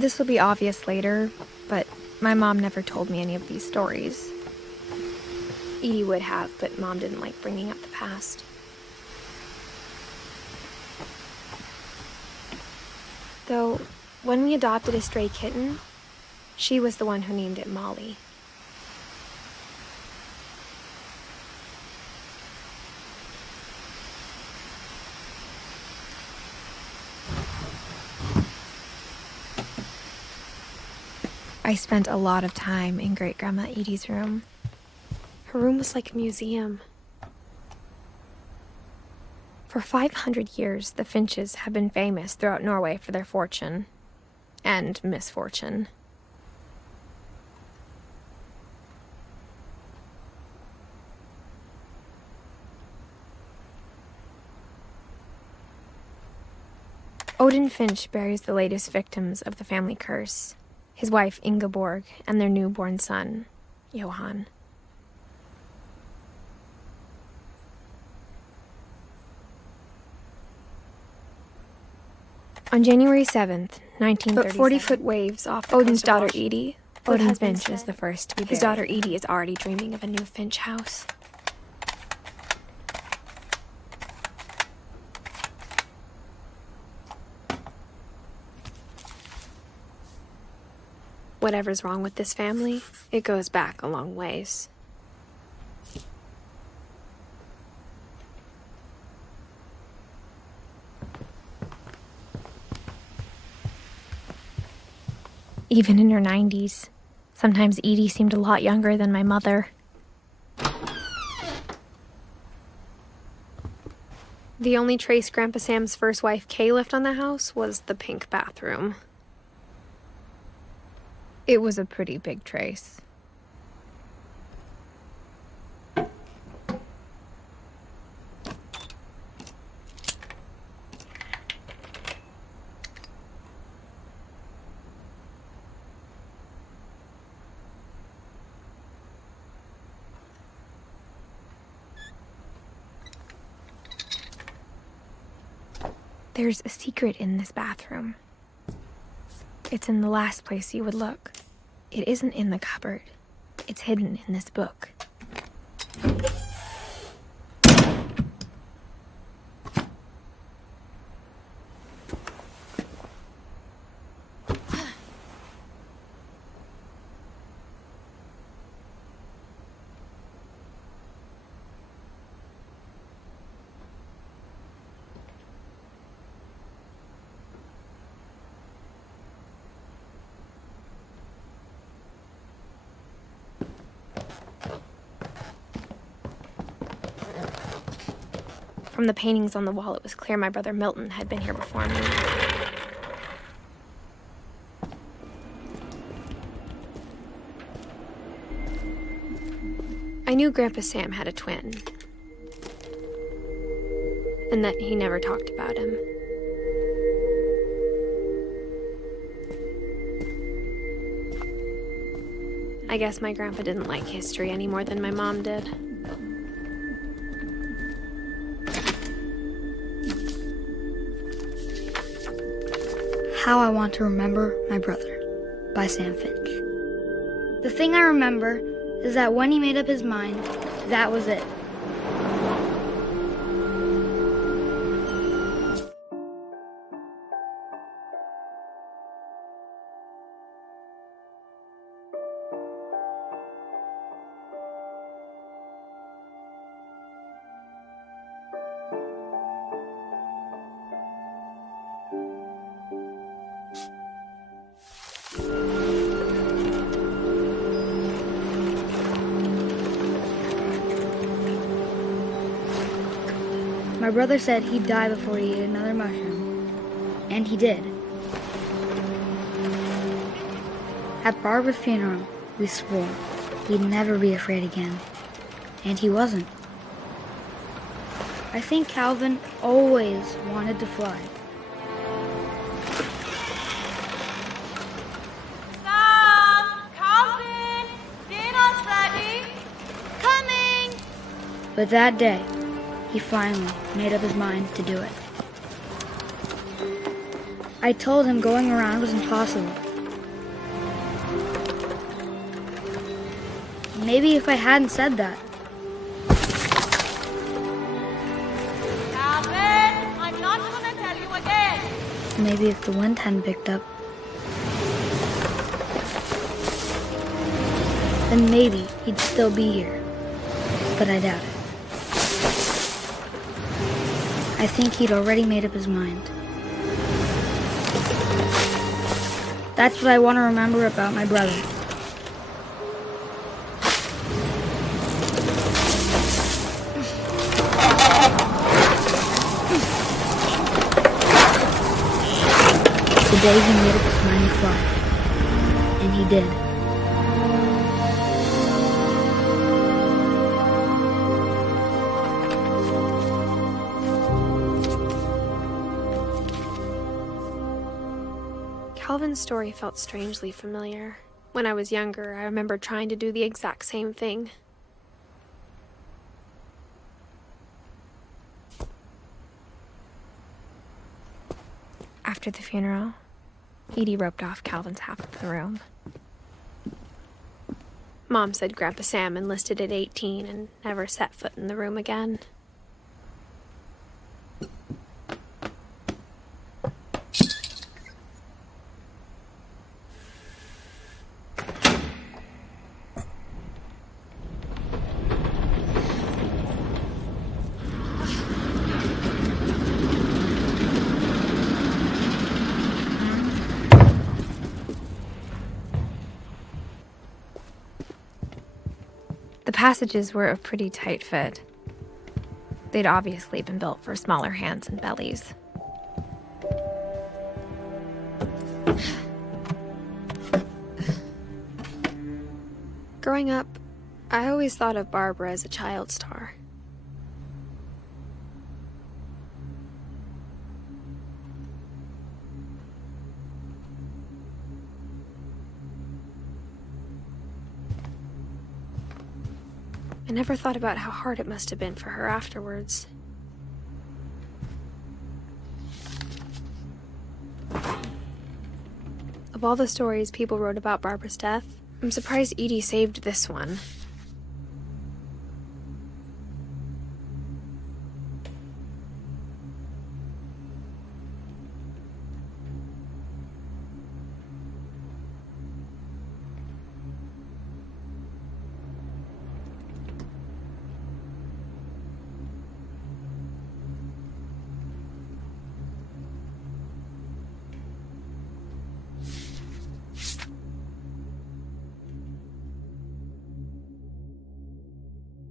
This will be obvious later, but my mom never told me any of these stories. Edie would have, but Mom didn't like bringing up the past. Though, when we adopted a stray kitten, she was the one who named it Molly. I spent a lot of time in Great-Grandma Edie's room. Her room was like a museum. For 500 years, the Finches have been famous throughout Norway for their fortune and misfortune. Odin Finch buries the latest victims of the family curse, his wife Ingeborg and their newborn son, Johan. On January 7th, 1937, 40-foot waves off Odin's daughter Edie, Odin Finch is the first to be buried. His daughter Edie is already dreaming of a new Finch house. Whatever's wrong with this family, it goes back a long ways. Even in her 90s, sometimes Edie seemed a lot younger than my mother. The only trace Grandpa Sam's first wife Kay left on the house was the pink bathroom. It was a pretty big trace. There's a secret in this bathroom. It's in the last place you would look. It isn't in the cupboard. It's hidden in this book. From the paintings on the wall, it was clear my brother Milton had been here before me. I knew Grandpa Sam had a twin, and that he never talked about him. I guess my grandpa didn't like history any more than my mom did. How I Want to Remember My Brother by Sam Finch. The thing I remember is that when he made up his mind, that was it. My brother said he'd die before he ate another mushroom, and he did. At Barbara's funeral, we swore he'd never be afraid again, and he wasn't. I think Calvin always wanted to fly. Sam! Calvin! Dinner's ready! Coming! But that day, he finally made up his mind to do it. I told him going around was impossible, Maybe if I hadn't said that. Calvin, I'm not gonna tell you again. Maybe if the wind hadn't picked up. Then maybe he'd still be here. But I doubt it. I think he'd already made up his mind. That's what I want to remember about my brother. The day he made up his mind to fly. And he did. Calvin's story felt strangely familiar. When I was younger, I remember trying to do the exact same thing. After the funeral, Edie roped off Calvin's half of the room. Mom said Grandpa Sam enlisted at 18 and never set foot in the room again. The passages were a pretty tight fit. They'd obviously been built for smaller hands and bellies. Growing up, I always thought of Barbara as a child star. I never thought about how hard it must have been for her afterwards. Of all the stories people wrote about Barbara's death, I'm surprised Edie saved this one.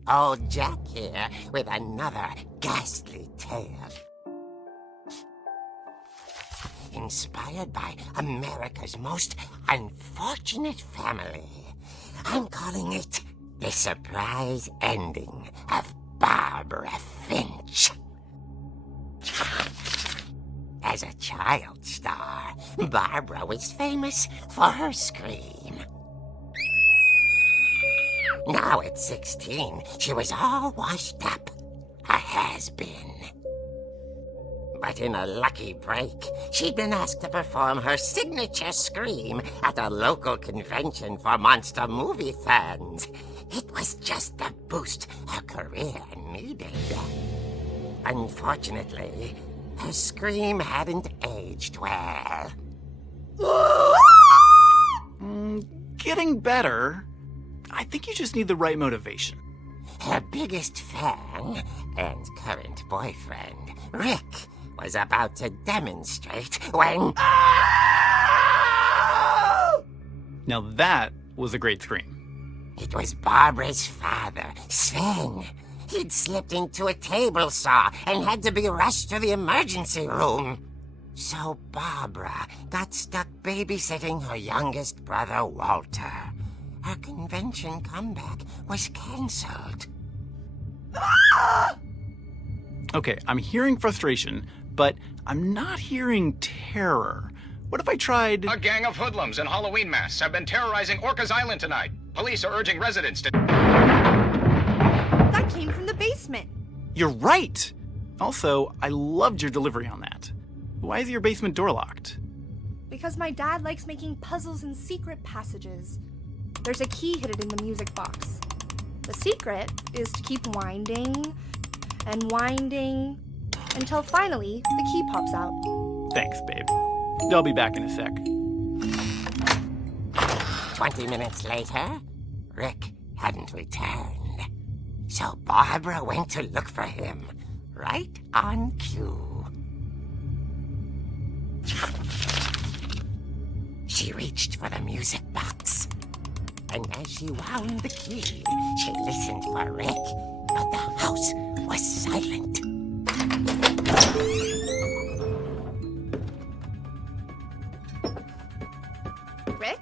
Old Jack here with another ghastly tale. Inspired by America's most unfortunate family, I'm calling it The Surprise Ending of Barbara Finch. As a child star, Barbara was famous for her scream. Now at 16, she was all washed up, a has-been. But in a lucky break, she'd been asked to perform her signature scream at a local convention for monster movie fans. It was just the boost her career needed. Unfortunately, her scream hadn't aged well. Getting better. I think you just need the right motivation. Her biggest fan and current boyfriend, Rick, was about to demonstrate when... Now that was a great scream. It was Barbara's father, Sven. He'd slipped into a table saw and had to be rushed to the emergency room. So Barbara got stuck babysitting her youngest brother, Walter. Her convention comeback was cancelled. Okay, I'm hearing frustration, but I'm not hearing terror. What if I tried... A gang of hoodlums in Halloween masks have been terrorizing Orcas Island tonight. Police are urging residents to... That came from the basement. You're right! Also, I loved your delivery on that. Why is your basement door locked? Because my dad likes making puzzles and secret passages. There's a key hidden in the music box. The secret is to keep winding and winding until finally the key pops out. Thanks, babe. I'll be back in a sec. 20 minutes later, Rick hadn't returned. So Barbara went to look for him, right on cue. She reached for the music box. And as she wound the key, she listened for Rick, but the house was silent. Rick?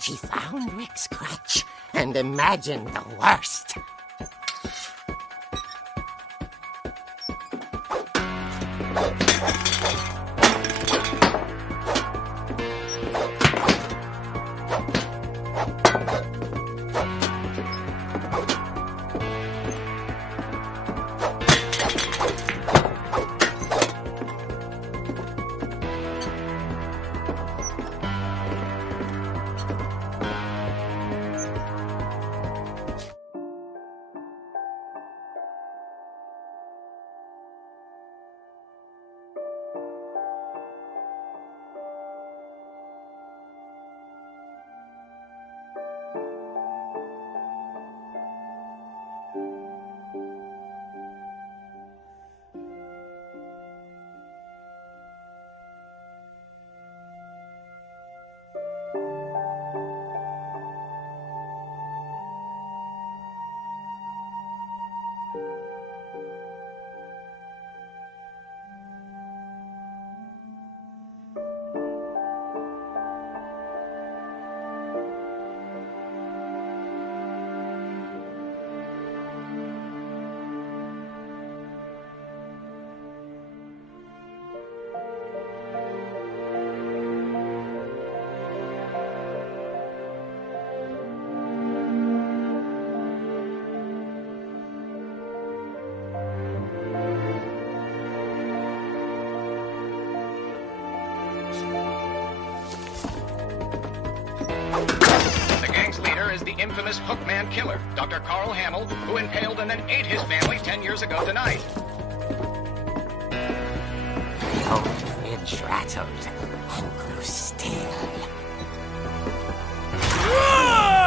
She found Rick's crutch and imagined the worst. The infamous Hookman killer, Dr. Carl Hamill, who impaled and then ate his family 10 years ago tonight. The old Finch rattled and grew still.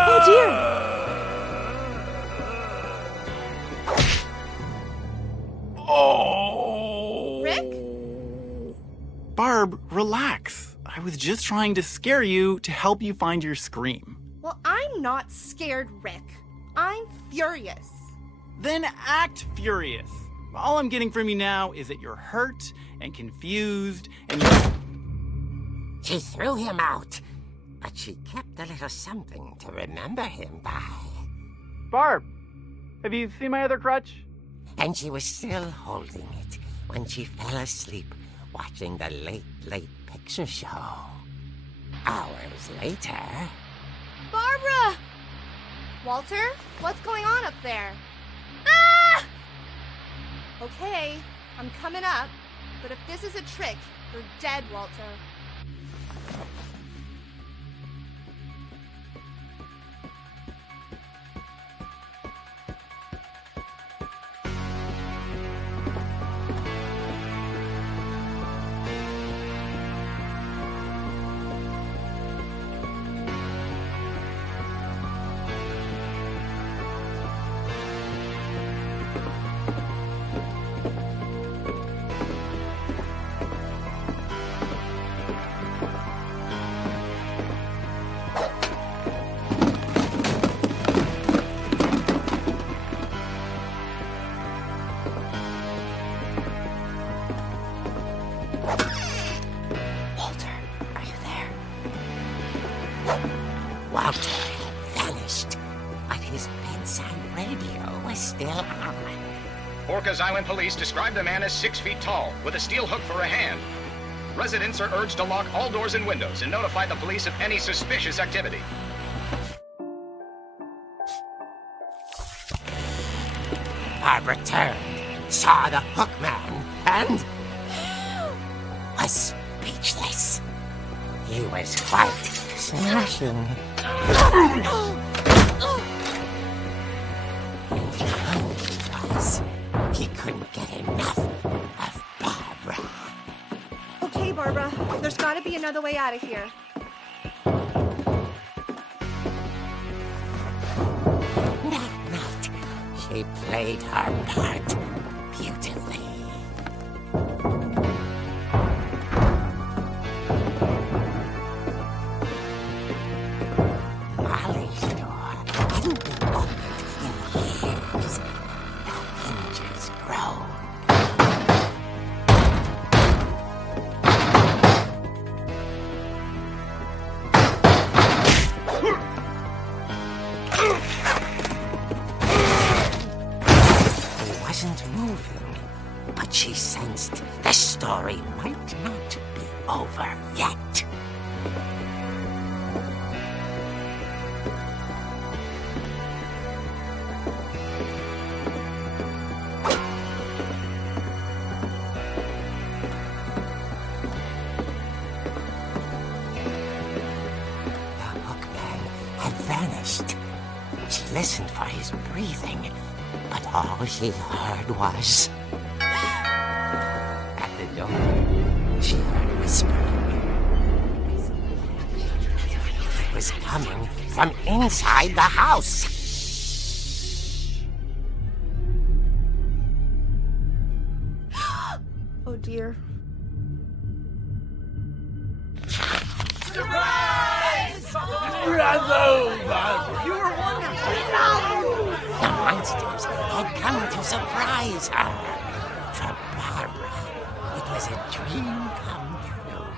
Oh dear! Oh! Rick? Barb, relax. I was just trying to scare you to help you find your scream. Well, I'm not scared, Rick. I'm furious. Then act furious. All I'm getting from you now is that you're hurt and confused and She threw him out, but she kept a little something to remember him by. Barb, have you seen my other crutch? And she was still holding it when she fell asleep watching the late picture show. Hours later... Barbara! Walter, what's going on up there? Ah! Okay, I'm coming up, but if this is a trick, you're dead, Walter. Walter had vanished, but his bedside radio was still on. Orcas Island police describe the man as 6 feet tall, with a steel hook for a hand. Residents are urged to lock all doors and windows and notify the police of any suspicious activity. Barbara turned, saw the hook man, and was speechless. He was quite smashing. And the only was, he couldn't get enough of Barbara. Okay, Barbara. There's gotta be another way out of here. That night, she played her part beautifully. Molly's door hadn't been opened in years. The hinges groaned. He wasn't moving, but she sensed the story might not be over yet. The hookman had vanished. She listened for his breathing, but all she heard was... At the door, she heard whispering. It was coming from inside the house. Oh dear. The monsters had come to surprise her. For Barbara, it was a dream come true.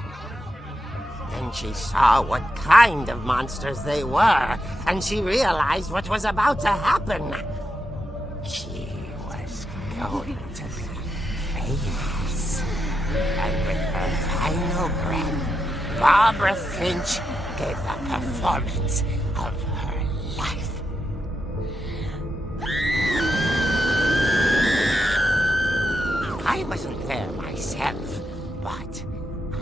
Then she saw what kind of monsters they were, and she realized what was about to happen. She was going to be famous. And with her final breath, Barbara Finch gave the performance of her life. I wasn't there myself, but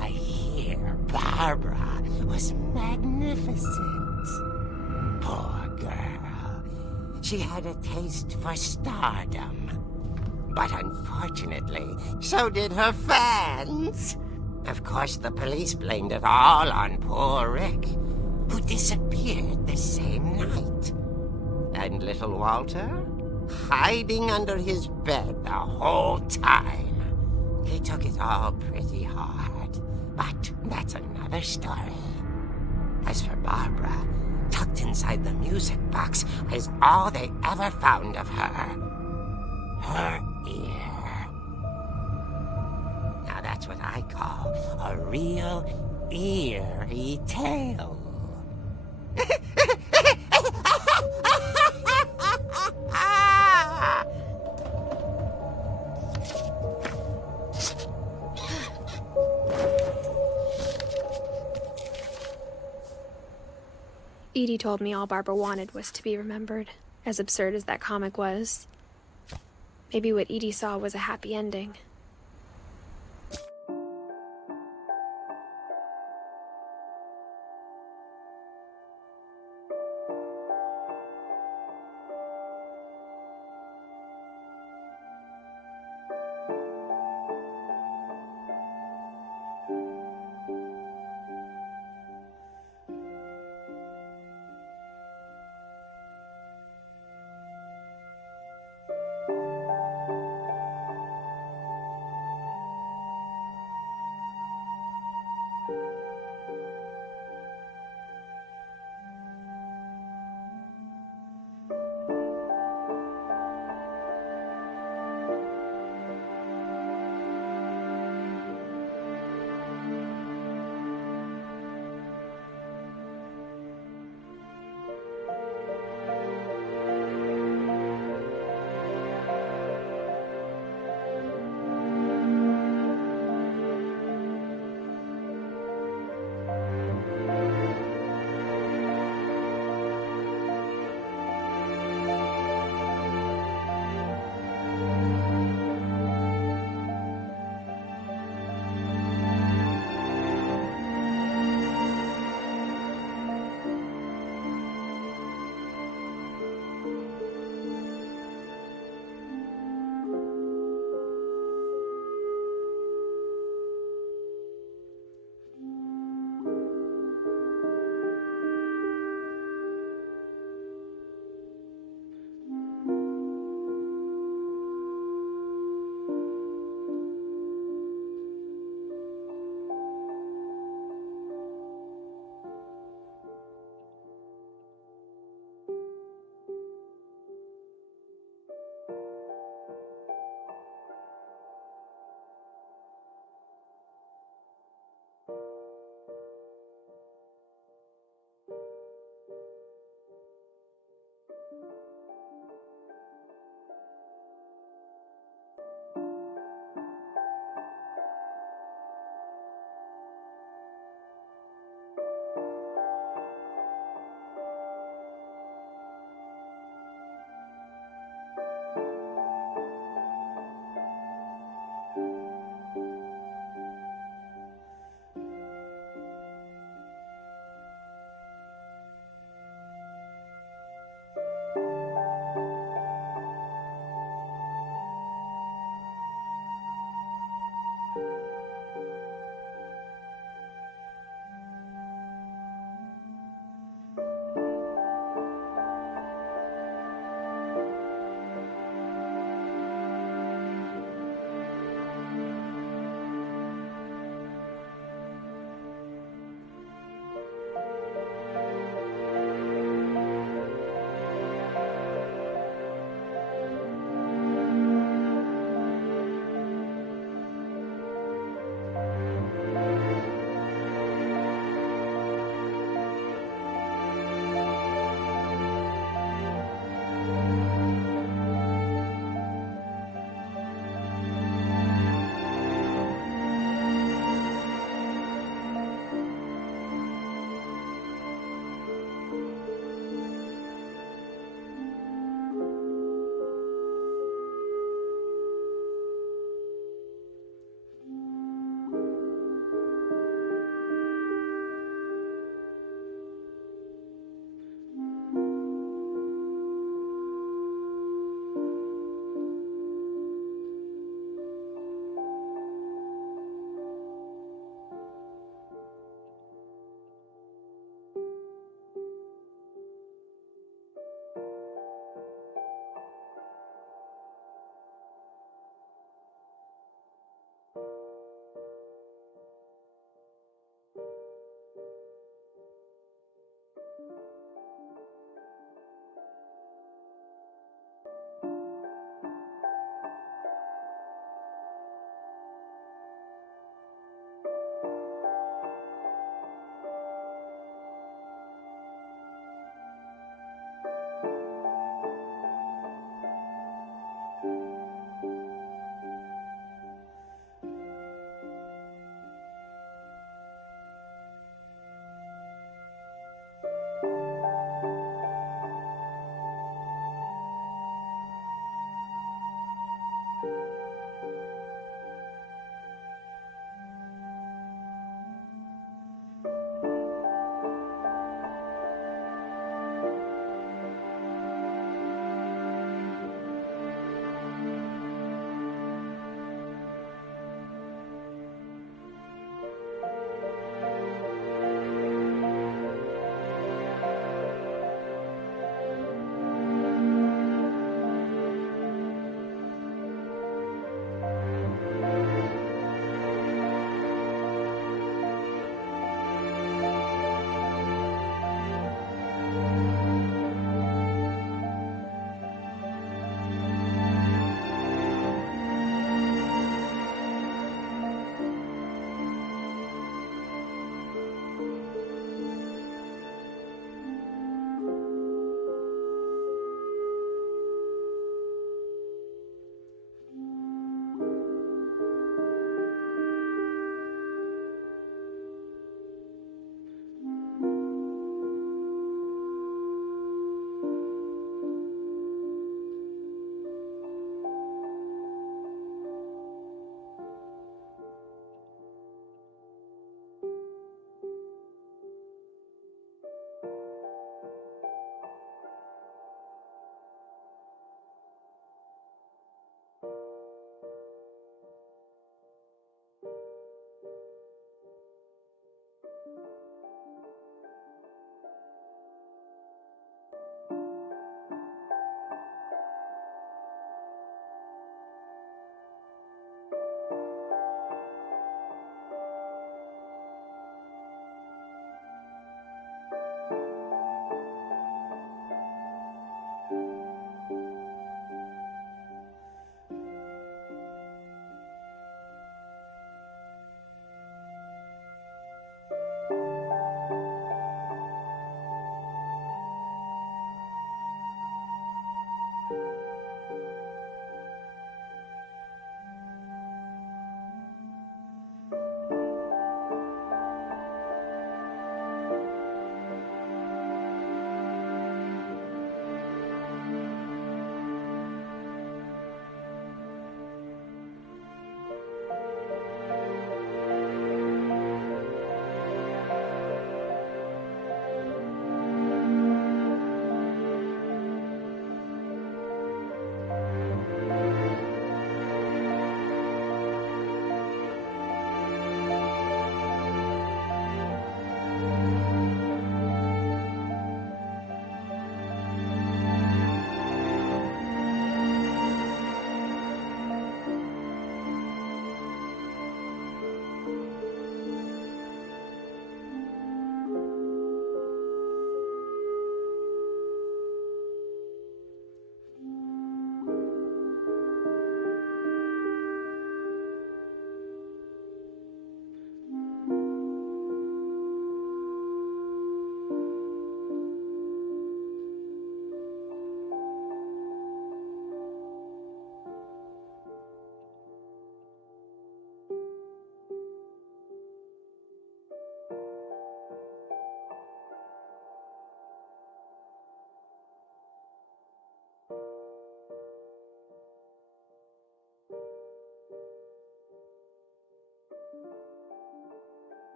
I hear Barbara was magnificent. Poor girl. She had a taste for stardom. But unfortunately, so did her fans. Of course, the police blamed it all on poor Rick, who disappeared the same night. And little Walter? Hiding under his bed the whole time. He took it all pretty hard, but that's another story. As for Barbara, tucked inside the music box is all they ever found of her. Her ear. Now that's what I call a real eerie tale. Edie told me all Barbara wanted was to be remembered, as absurd as that comic was. Maybe what Edie saw was a happy ending.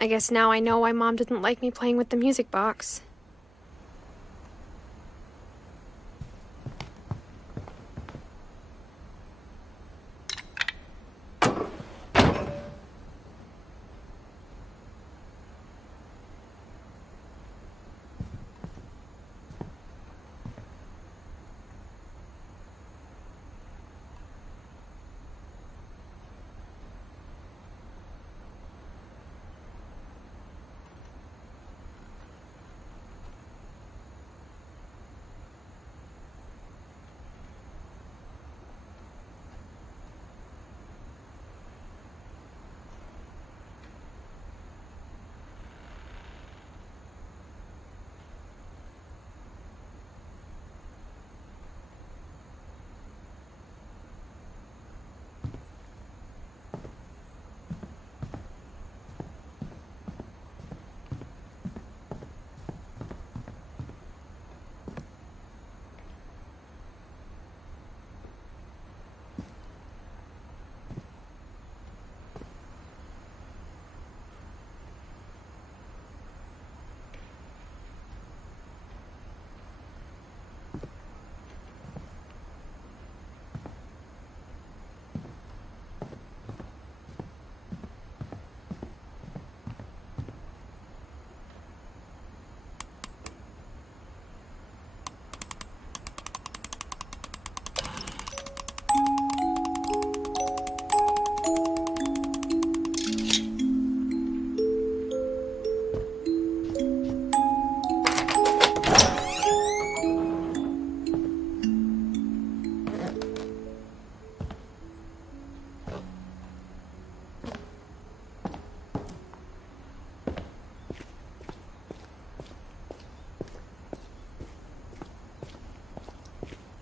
I guess now I know why Mom didn't like me playing with the music box.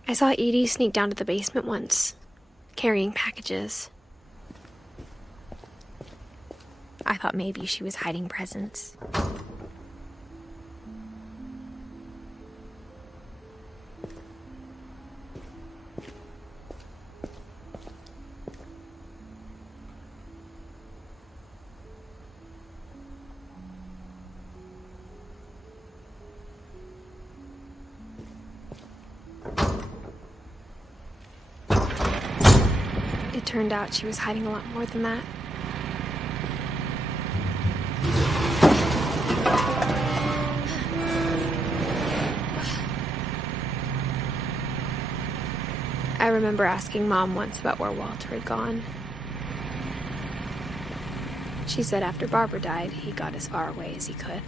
I saw Edie sneak down to the basement once, carrying packages. I thought maybe she was hiding presents. It turned out she was hiding a lot more than that. I remember asking Mom once about where Walter had gone. She said after Barbara died, he got as far away as he could.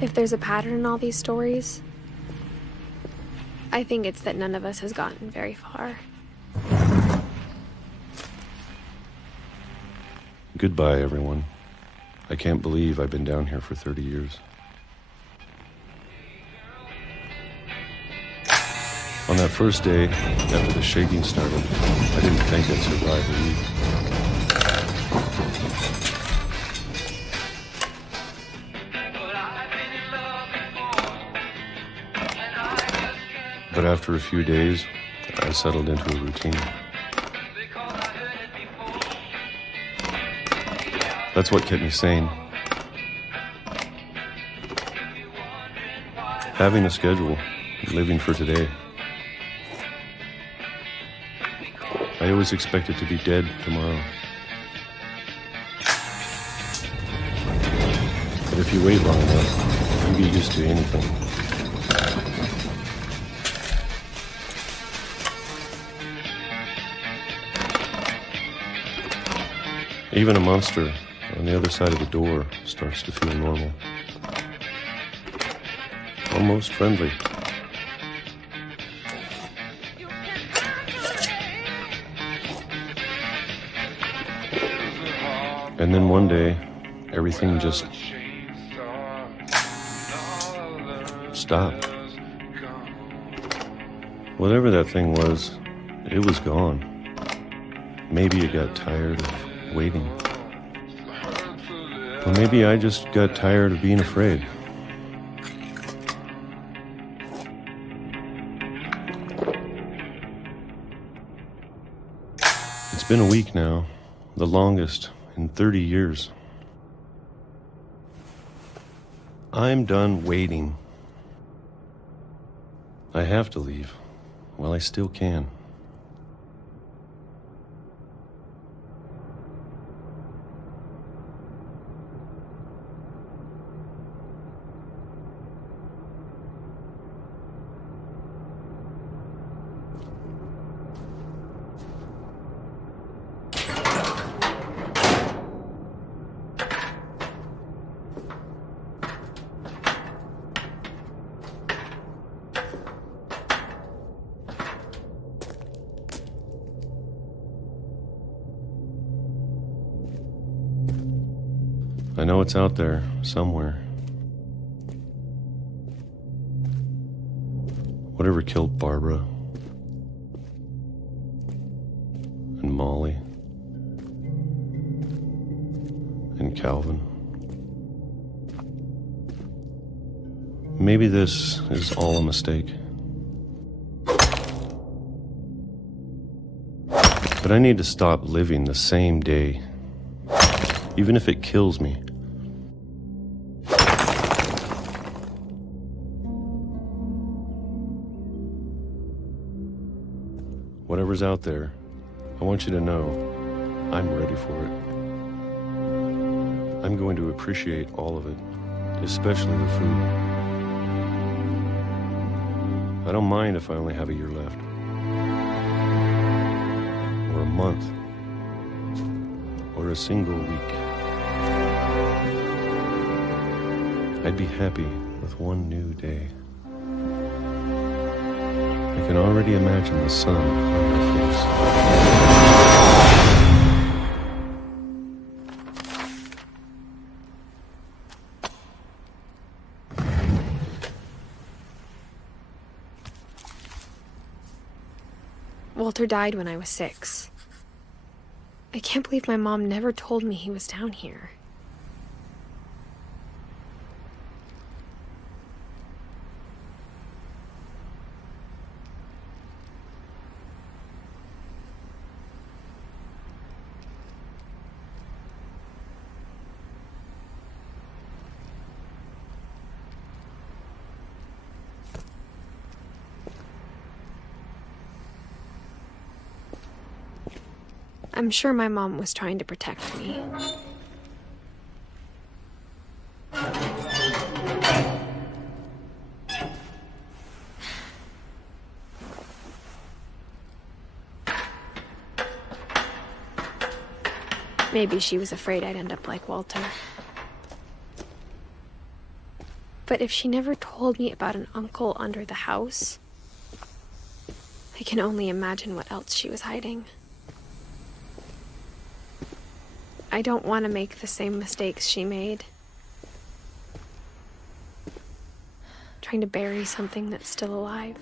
If there's a pattern in all these stories, I think it's that none of us has gotten very far. Goodbye, everyone. I can't believe I've been down here for 30 years. On that first day, after the shaking started, I didn't think I'd survive a week. But after a few days, I settled into a routine. That's what kept me sane. Having a schedule, living for today. I always expected to be dead tomorrow. But if you wait long enough, you get used to anything. Even a monster on the other side of the door starts to feel normal. Almost friendly. And then one day, everything just stopped. Whatever that thing was, it was gone. Maybe it got tired of waiting. Or maybe I just got tired of being afraid. It's been a week now, The longest in 30 years. I'm done waiting. I have to leave while I still can. I know it's out there, somewhere. Whatever killed Barbara and Molly and Calvin. Maybe this is all a mistake. But I need to stop living the same day, even if it kills me. Whatever's out there, I want you to know I'm ready for it. I'm going to appreciate all of it, especially the food. I don't mind if I only have a year left. Or a month. Or a single week. I'd be happy with one new day. I can already imagine the sun on my face. Walter died when I was 6. I can't believe my mom never told me he was down here. I'm sure my mom was trying to protect me. Maybe she was afraid I'd end up like Walter. But if she never told me about an uncle under the house, I can only imagine what else she was hiding. I don't want to make the same mistakes she made. Trying to bury something that's still alive.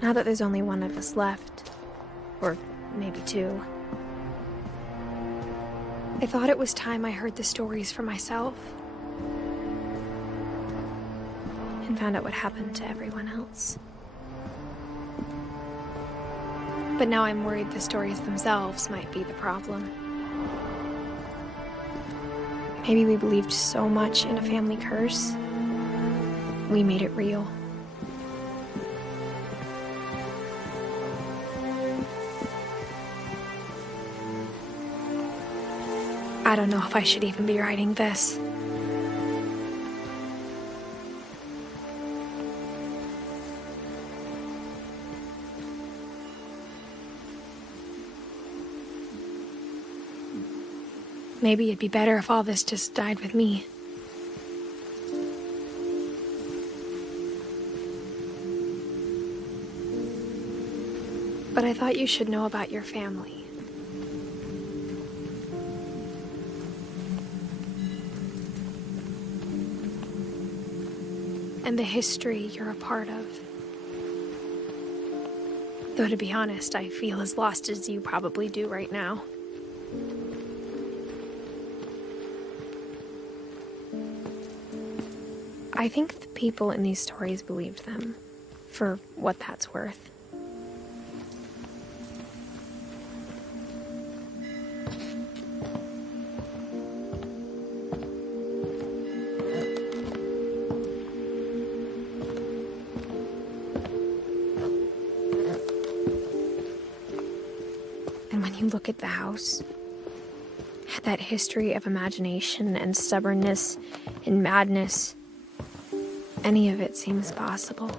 Now that there's only one of us left, or maybe 2, I thought it was time I heard the stories for myself. And found out what happened to everyone else. But now I'm worried the stories themselves might be the problem. Maybe we believed so much in a family curse, we made it real. I don't know if I should even be writing this. Maybe it'd be better if all this just died with me. But I thought you should know about your family. And the history you're a part of. Though to be honest, I feel as lost as you probably do right now. I think the people in these stories believed them, for what that's worth. And when you look at the house, that history of imagination and stubbornness and madness, any of it seems possible.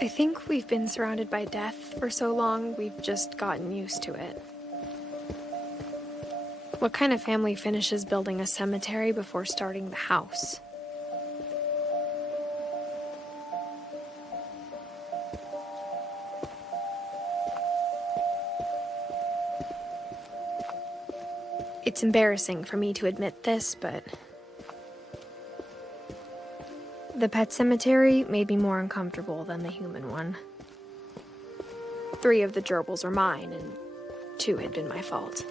I think we've been surrounded by death for so long, we've just gotten used to it. What kind of family finishes building a cemetery before starting the house? It's embarrassing for me to admit this, but the pet cemetery made me more uncomfortable than the human one. 3 of the gerbils were mine, and 2 had been my fault.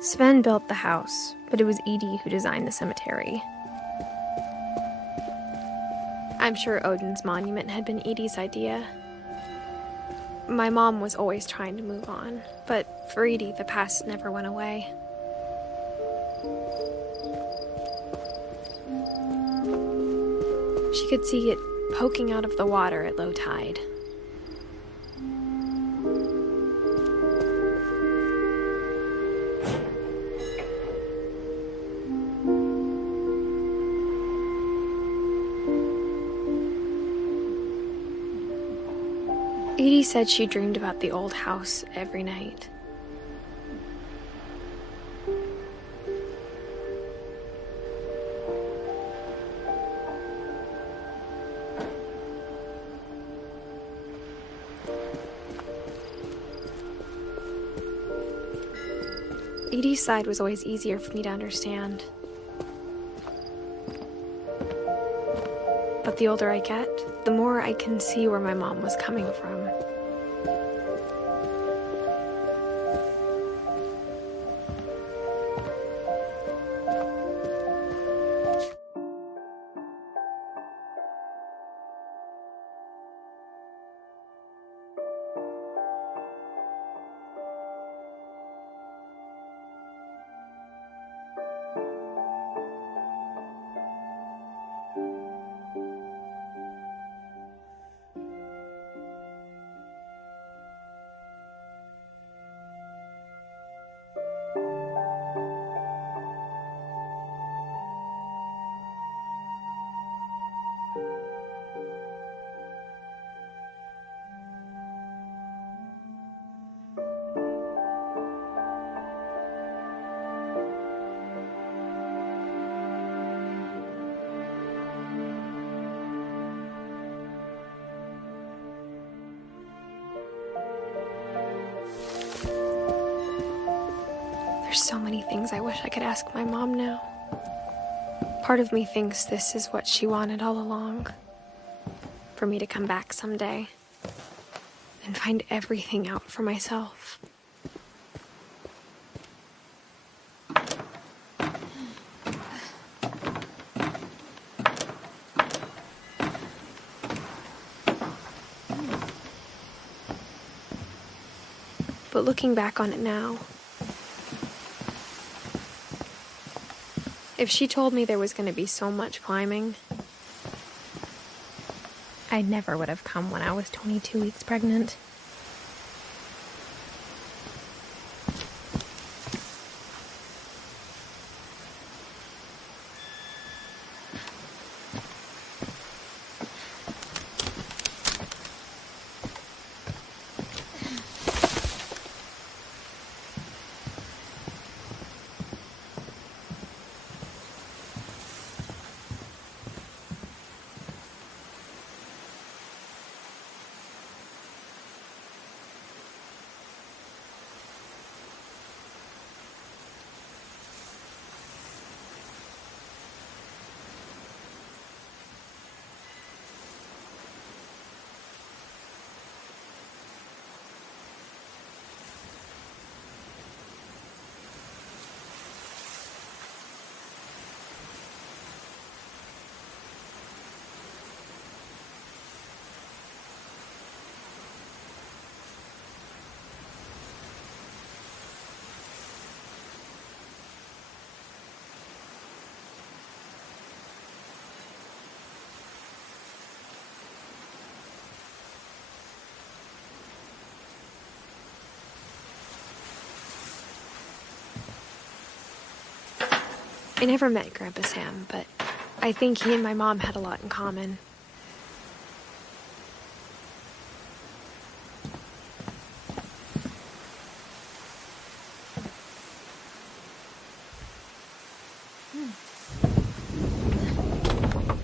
Sven built the house, but it was Edith who designed the cemetery. I'm sure Odin's monument had been Edith's idea. My mom was always trying to move on, but for Edith, the past never went away. She could see it poking out of the water at low tide. Edie said she dreamed about the old house every night. Edie's side was always easier for me to understand. But the older I get, the more I can see where my mom was coming from. There's so many things I wish I could ask my mom now. Part of me thinks this is what she wanted all along. For me to come back someday and find everything out for myself. But looking back on it now, if she told me there was going to be so much climbing, I never would have come when I was 22 weeks pregnant. I never met Grandpa Sam, but I think he and my mom had a lot in common.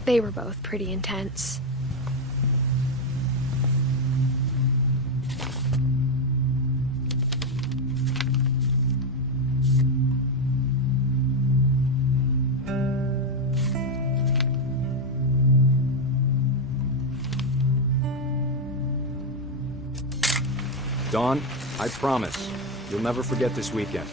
They were both pretty intense. Dawn, I promise, you'll never forget this weekend.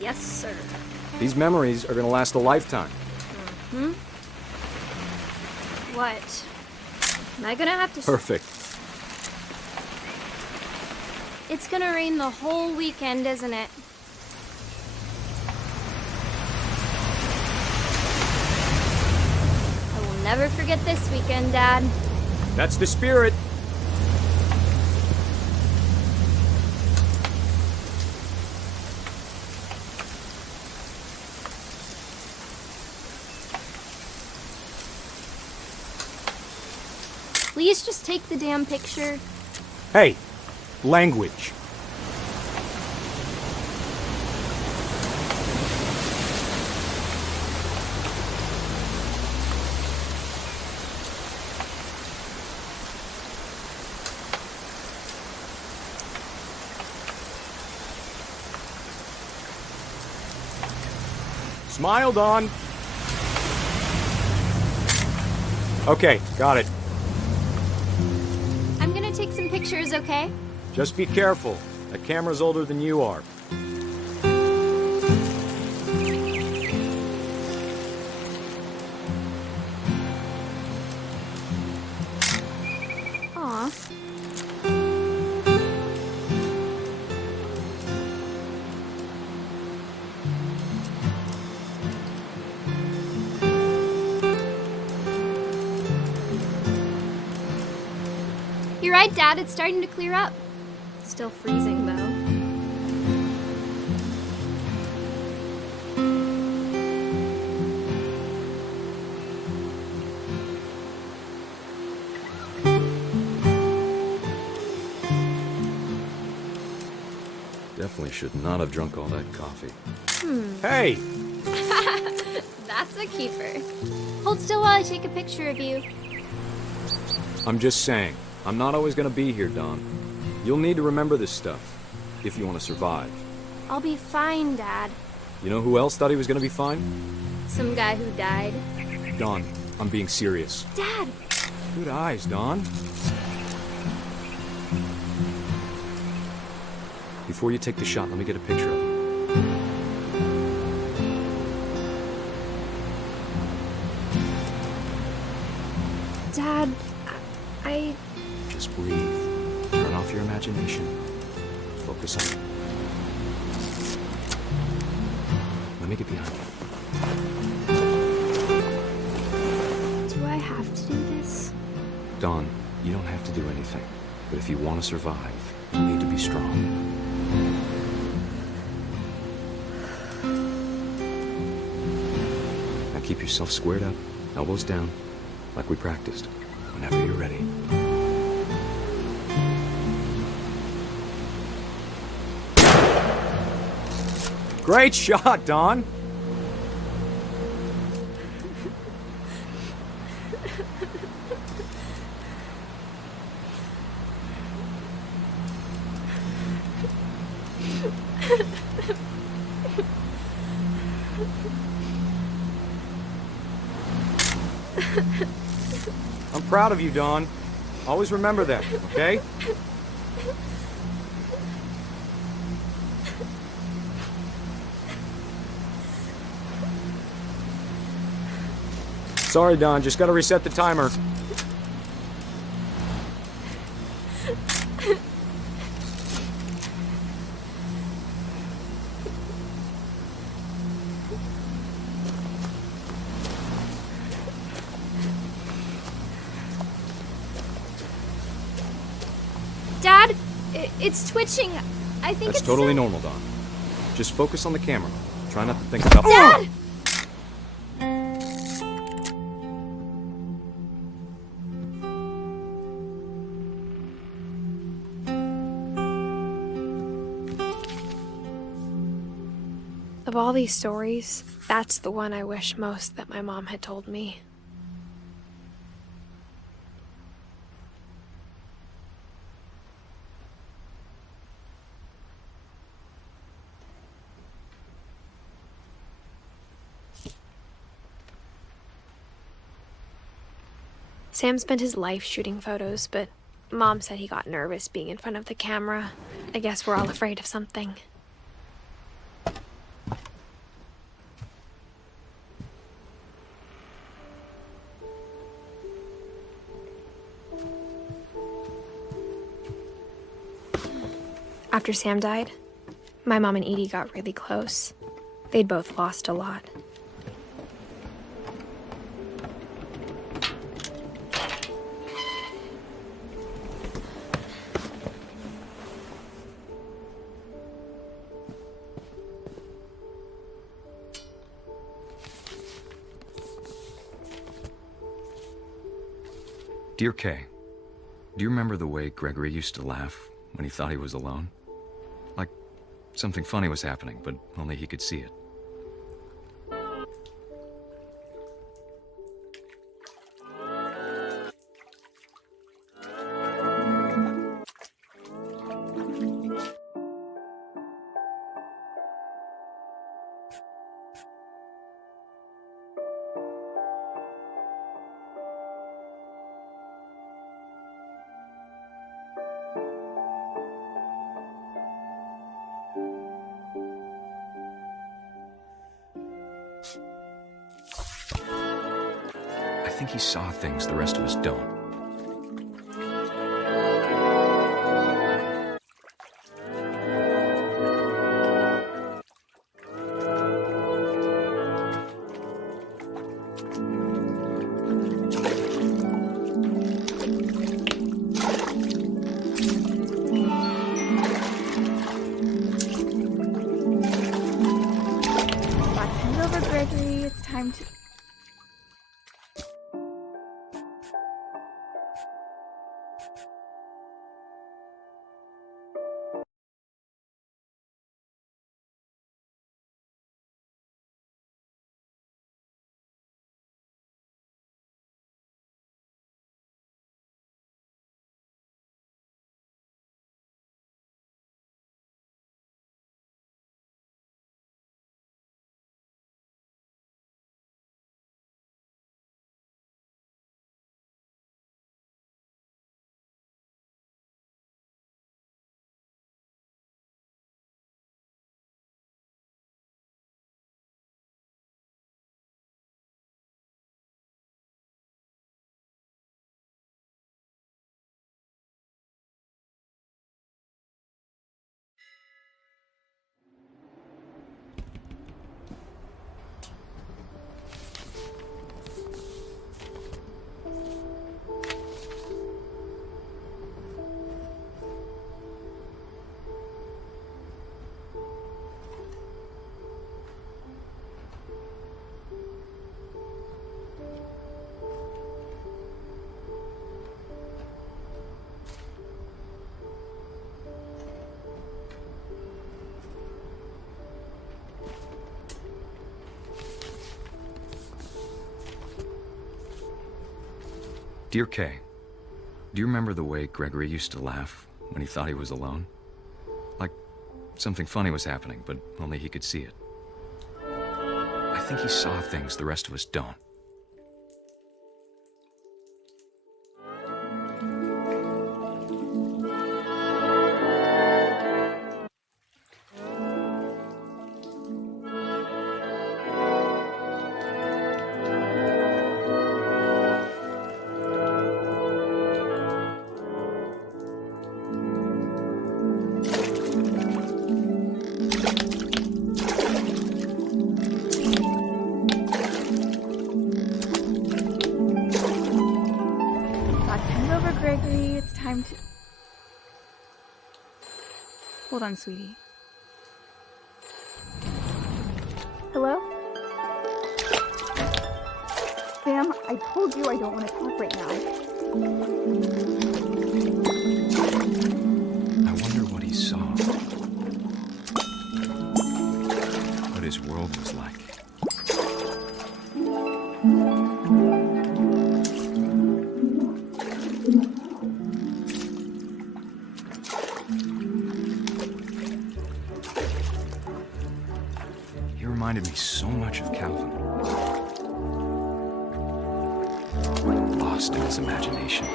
Yes, sir. These memories are gonna last a lifetime. What? Am I gonna have to... Perfect. It's gonna rain the whole weekend, isn't it? I will never forget this weekend, Dad. That's the spirit. Please just take the damn picture. Hey, language. Smile, Dawn. Okay, got it. I'm gonna take some pictures, okay? Just be careful. That camera's older than you are. Aw. You're right, Dad. It's starting to clear up. Still freezing, though. Definitely should not have drunk all that coffee. Hey! That's a keeper. Hold still while I take a picture of you. I'm just saying, I'm not always gonna be here, Dawn. You'll need to remember this stuff, if you want to survive. I'll be fine, Dad. You know who else thought he was gonna be fine? Some guy who died. Dawn, I'm being serious. Dad! Good eyes, Dawn. Before you take the shot, let me get a picture of you. Dad, I... Just breathe. Turn off your imagination. Focus on it. Let me get behind you. Do I have to do this? Dawn, you don't have to do anything. But if you want to survive, you need to be strong. Now keep yourself squared up, elbows down, like we practiced, whenever you're ready. Great shot, Dawn! I'm proud of you, Dawn. Always remember that, okay? Sorry, Dawn, just gotta reset the timer. It's twitching. I think That's it's totally normal, Don. Just focus on the camera. Try not to think about— Dad! Of all these stories, that's the one I wish most that my mom had told me. Sam spent his life shooting photos, but Mom said he got nervous being in front of the camera. I guess we're all afraid of something. After Sam died, my mom and Edie got really close. They'd both lost a lot. Dear Kay, do you remember the way Gregory used to laugh when he thought he was alone? Like something funny was happening, but only he could see it. I think he saw things the rest of us don't. Hand over, Gregory. It's time to... Dear Kay, do you remember the way Gregory used to laugh when he thought he was alone? Like something funny was happening, but only he could see it. I think he saw things the rest of us don't. Hand over, Gregory. It's time to... Hold on, sweetie. Hello? Sam, I told you I don't want to talk right now. I wonder what he saw. What his world was like. He reminded me so much of Calvin. Lost in his imagination.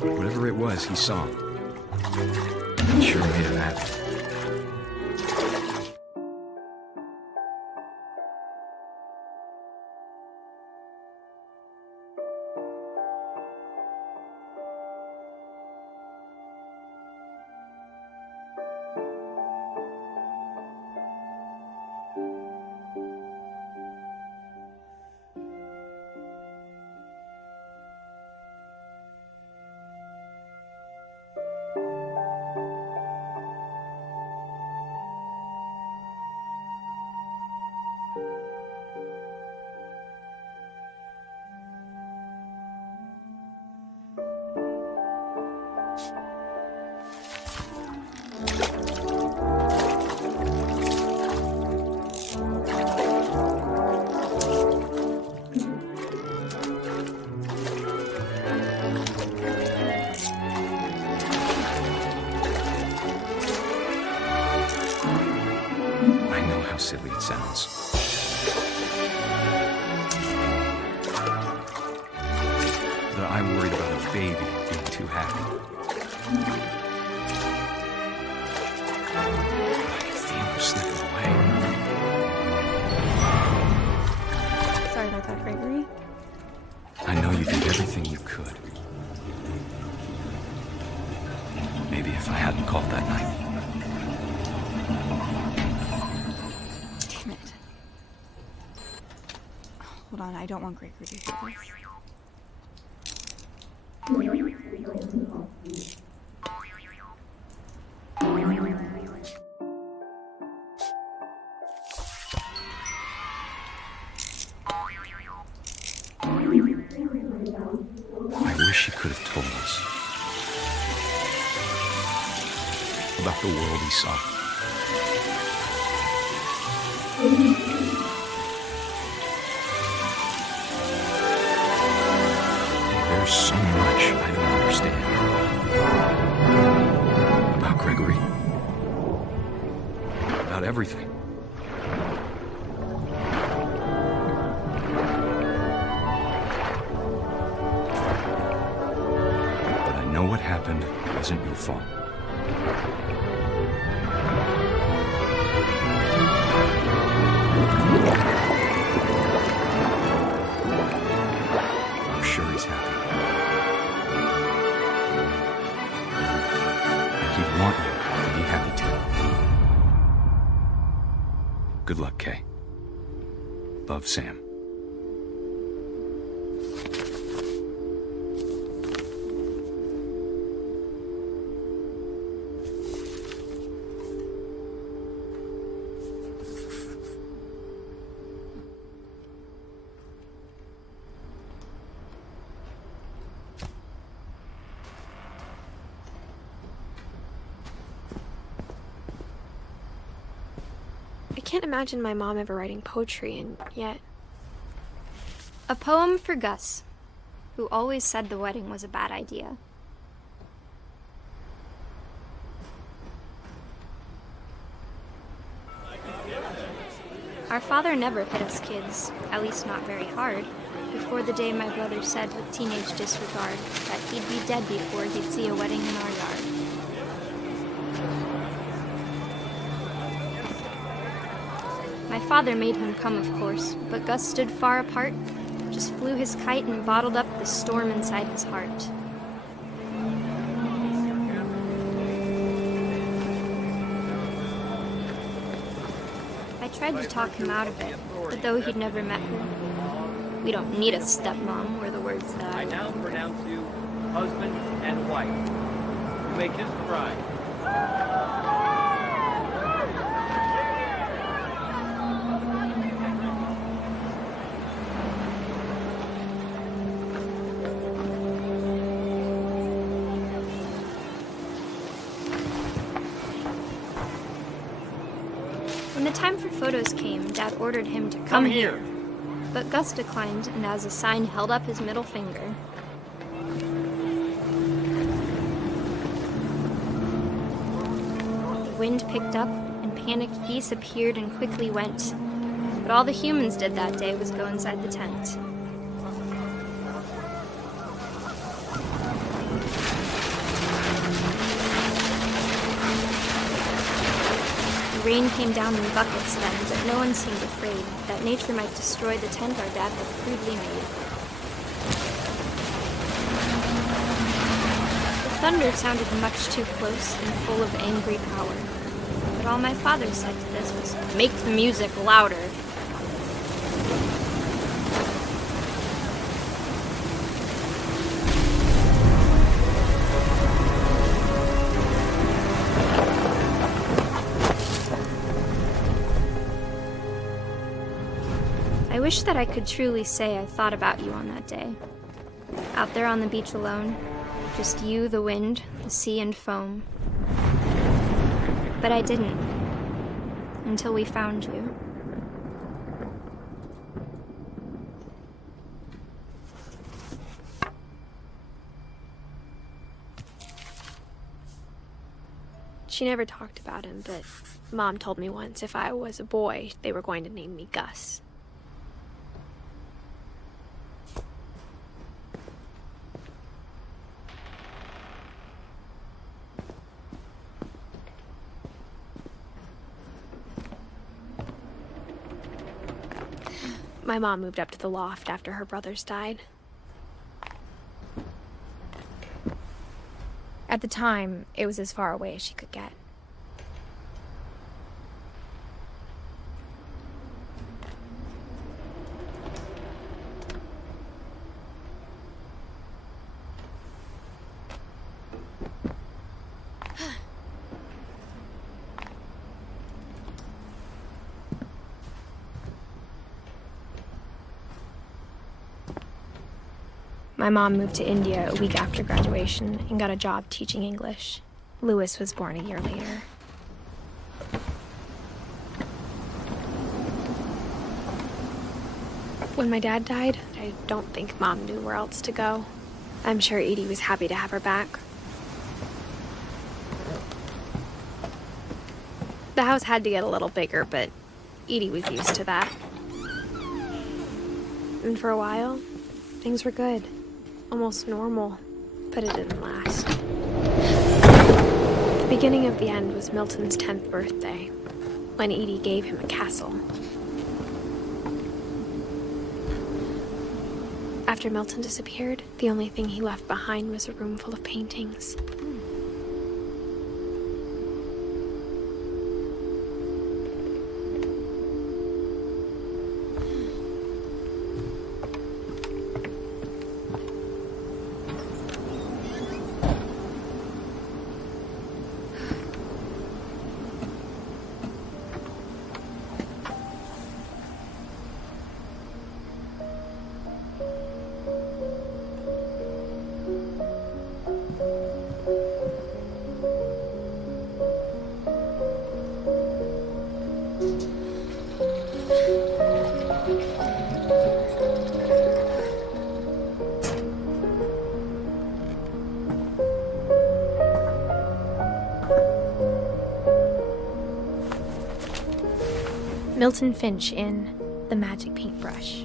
Whatever it was he saw, it sure made him happy. How silly it sounds. That I worried about a baby being too happy. I could feel him slipping away. Sorry about that, Gregory. I know you did everything you could. Maybe if I hadn't called that night. Hold on, I don't want Gregory to hear this. I wish he could have told us about the world he saw. There's so much I don't understand about Gregory, about everything. But I know what happened wasn't your fault. I'm sure he's happy. He'd want you to be happy too. Good luck, Kay. Love, Sam. I can't imagine my mom ever writing poetry, and yet... A poem for Gus, who always said the wedding was a bad idea. Our father never hit us kids, at least not very hard, before the day my brother said with teenage disregard that he'd be dead before he'd see a wedding in our yard. My father made him come, of course, but Gus stood far apart, just flew his kite and bottled up the storm inside his heart. I tried to talk him out of it, but though he'd never met her, "We don't need a stepmom," were the words that I now pronounce you husband and wife. make his cry. When the time for photos came, Dad ordered him to come here. But Gus declined and as a sign held up his middle finger. The wind picked up and panicked geese appeared and quickly went. But all the humans did that day was go inside the tent. The rain came down in buckets then, but no one seemed afraid that nature might destroy the tent our dad had crudely made. The thunder sounded much too close and full of angry power. But all my father said to this was, "Make the music louder." I wish that I could truly say I thought about you on that day. Out there on the beach alone, just you, the wind, the sea, and foam. But I didn't, until we found you. She never talked about him, but Mom told me once if I was a boy, they were going to name me Gus. My mom moved up to the loft after her brothers died. At the time, it was as far away as she could get. My mom moved to India a week after graduation and got a job teaching English. Louis was born a year later. When my dad died, I don't think Mom knew where else to go. I'm sure Edie was happy to have her back. The house had to get a little bigger, but Edie was used to that. And for a while, things were good. Almost normal, but it didn't last. The beginning of the end was Milton's 10th birthday, when Edie gave him a castle. After Milton disappeared, the only thing he left behind was a room full of paintings. Milton Finch in The Magic Paintbrush.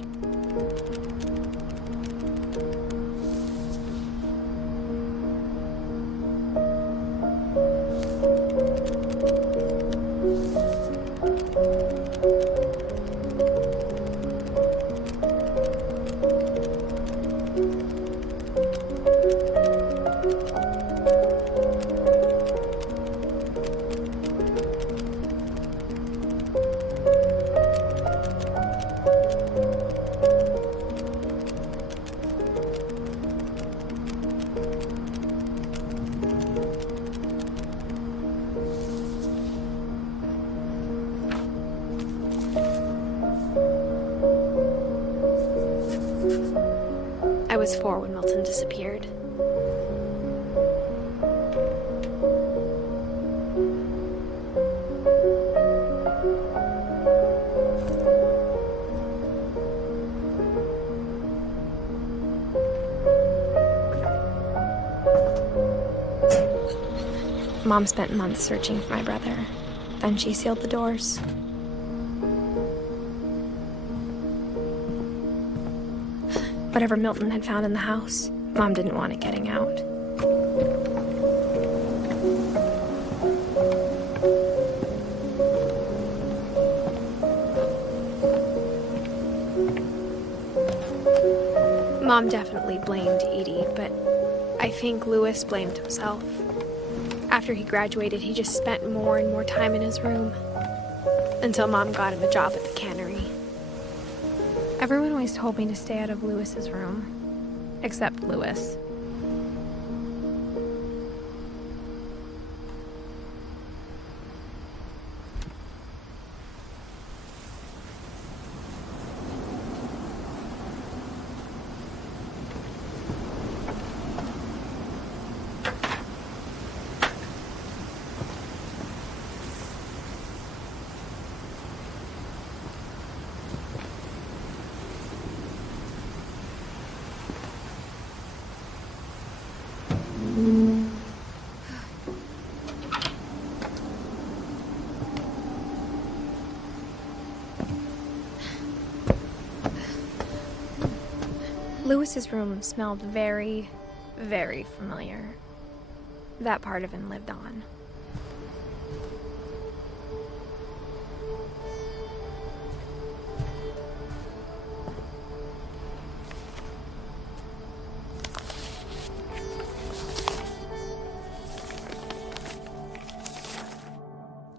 was 4 when Milton disappeared. Mom spent months searching for my brother. Then she sealed the doors. Whatever Milton had found in the house, Mom didn't want it getting out. Mom definitely blamed Edie, but I think Louis blamed himself. After he graduated, he just spent more and more time in his room, until Mom got him a job at the cannery. Everyone always told me to stay out of Louis's room, except Louis. Louis's room smelled very, very familiar. That part of him lived on.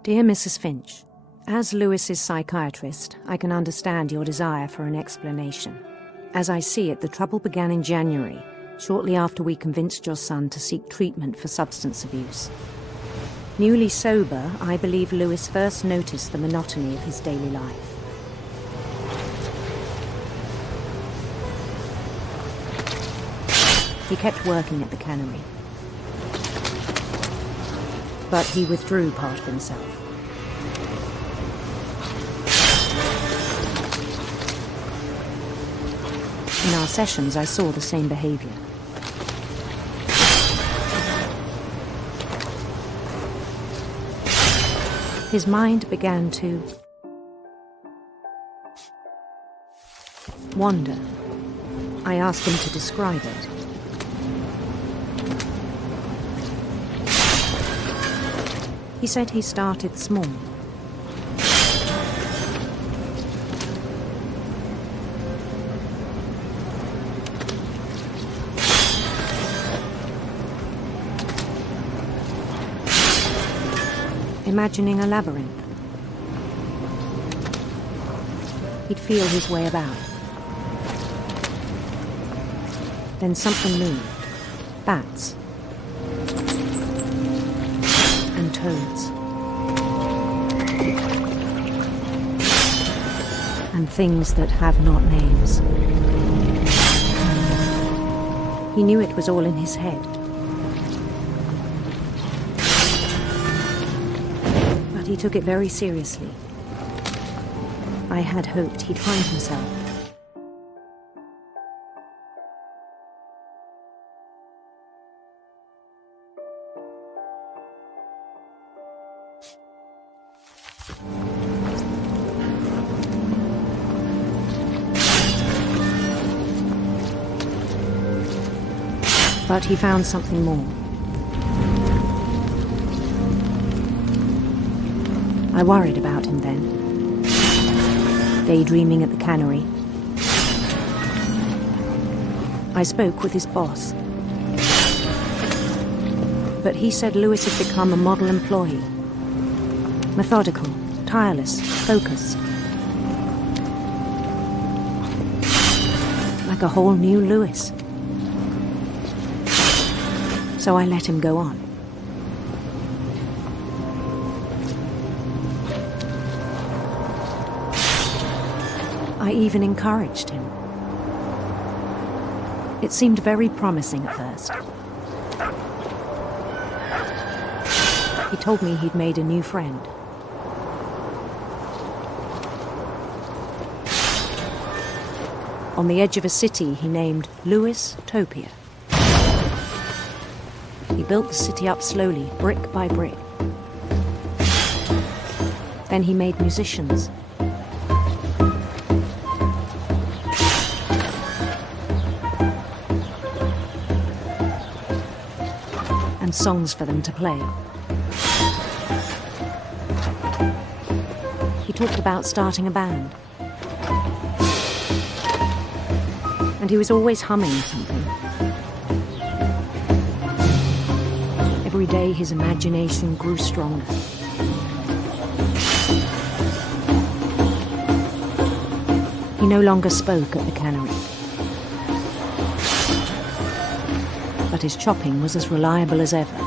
Dear Mrs. Finch, as Louis's psychiatrist, I can understand your desire for an explanation. As I see it, the trouble began in January, shortly after we convinced your son to seek treatment for substance abuse. Newly sober, I believe Louis first noticed the monotony of his daily life. He kept working at the cannery, but he withdrew part of himself. In our sessions, I saw the same behavior. His mind began to wander. I asked him to describe it. He said he started small. Imagining a labyrinth. He'd feel his way about. Then something moved. Bats. And toads. And things that have not names. He knew it was all in his head. He took it very seriously. I had hoped he'd find himself. But he found something more. I worried about him then, daydreaming at the cannery. I spoke with his boss, but he said Louis had become a model employee. Methodical, tireless, focused. Like a whole new Louis. So I let him go on. I even encouraged him. It seemed very promising at first. He told me he'd made a new friend. On the edge of a city he named Louis Topia. He built the city up slowly, brick by brick. Then he made musicians. And songs for them to play. He talked about starting a band. And he was always humming something. Every day his imagination grew stronger. He no longer spoke at the cannery. But his chopping was as reliable as ever.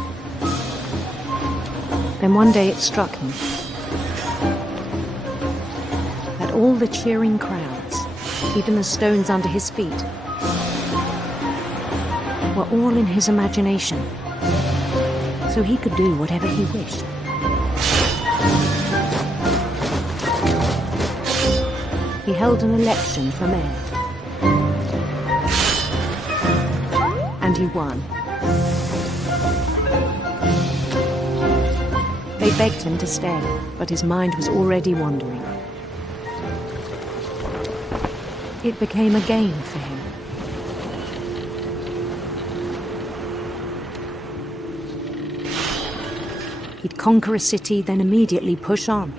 Then one day it struck him that all the cheering crowds, even the stones under his feet, were all in his imagination, so he could do whatever he wished. He held an election for mayor. And he won. They begged him to stay, but his mind was already wandering. It became a game for him. He'd conquer a city, then immediately push on.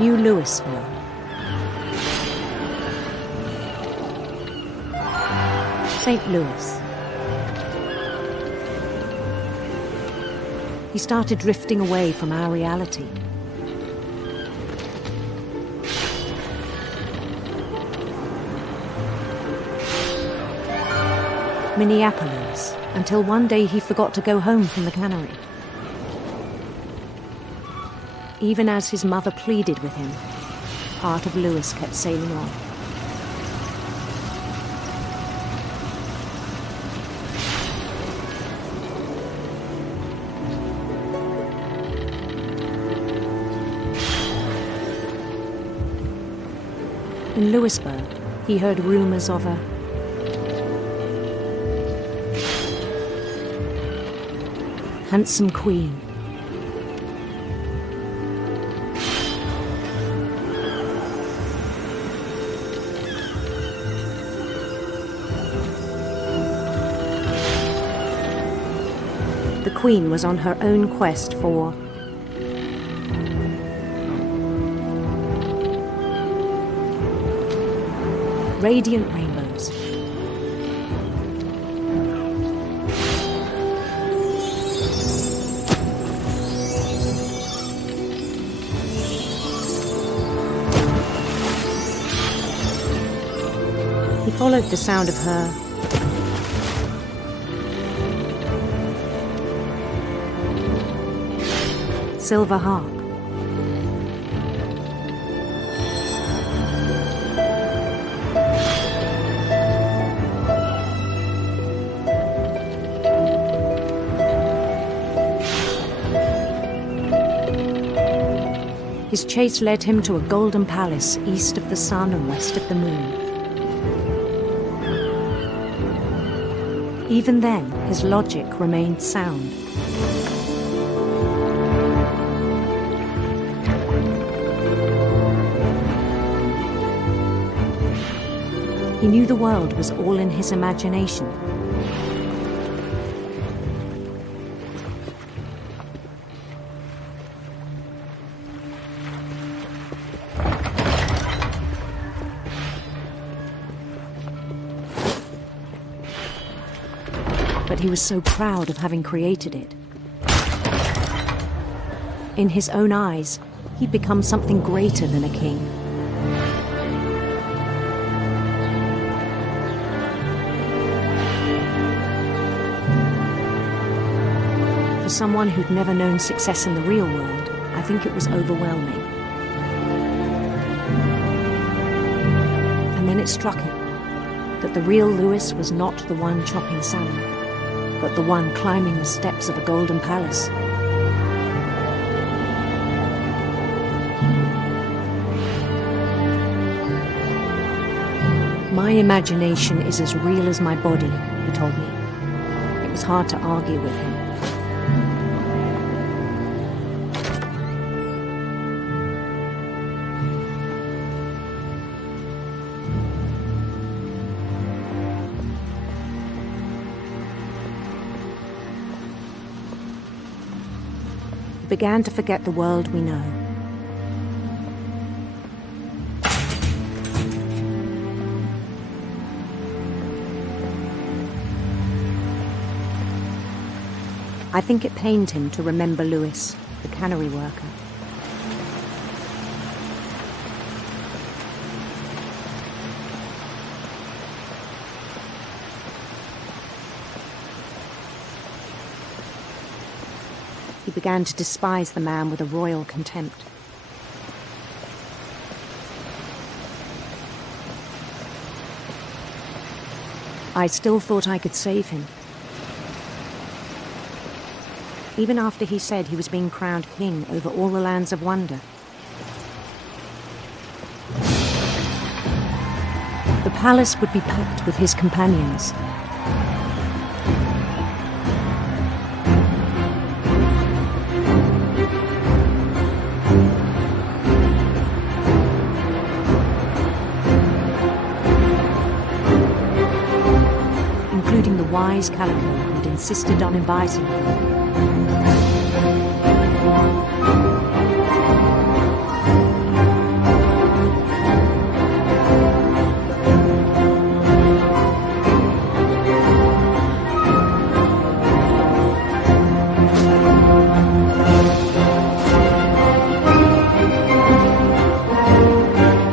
New Louisville. St. Louis. He started drifting away from our reality. Minneapolis, until one day he forgot to go home from the cannery. Even as his mother pleaded with him, part of Louis kept sailing on. In Louisburg, he heard rumors of a handsome queen. The queen was on her own quest for radiant rainbows. He followed the sound of her silver harp. His chase led him to a golden palace east of the sun and west of the moon. Even then, his logic remained sound. He knew the world was all in his imagination. But he was so proud of having created it. In his own eyes, he'd become something greater than a king. For someone who'd never known success in the real world, I think it was overwhelming. then it struck him that the real Lewis was not the one chopping salmon, but the one climbing the steps of a golden palace. My imagination is as real as my body, he told me. It was hard to argue with him. He began to forget the world we know. I think it pained him to remember Lewis, the cannery worker. He began to despise the man with a royal contempt. I still thought I could save him. Even after he said he was being crowned king over all the lands of wonder. The palace would be packed with his companions. Including the wise Calico who had insisted on inviting them.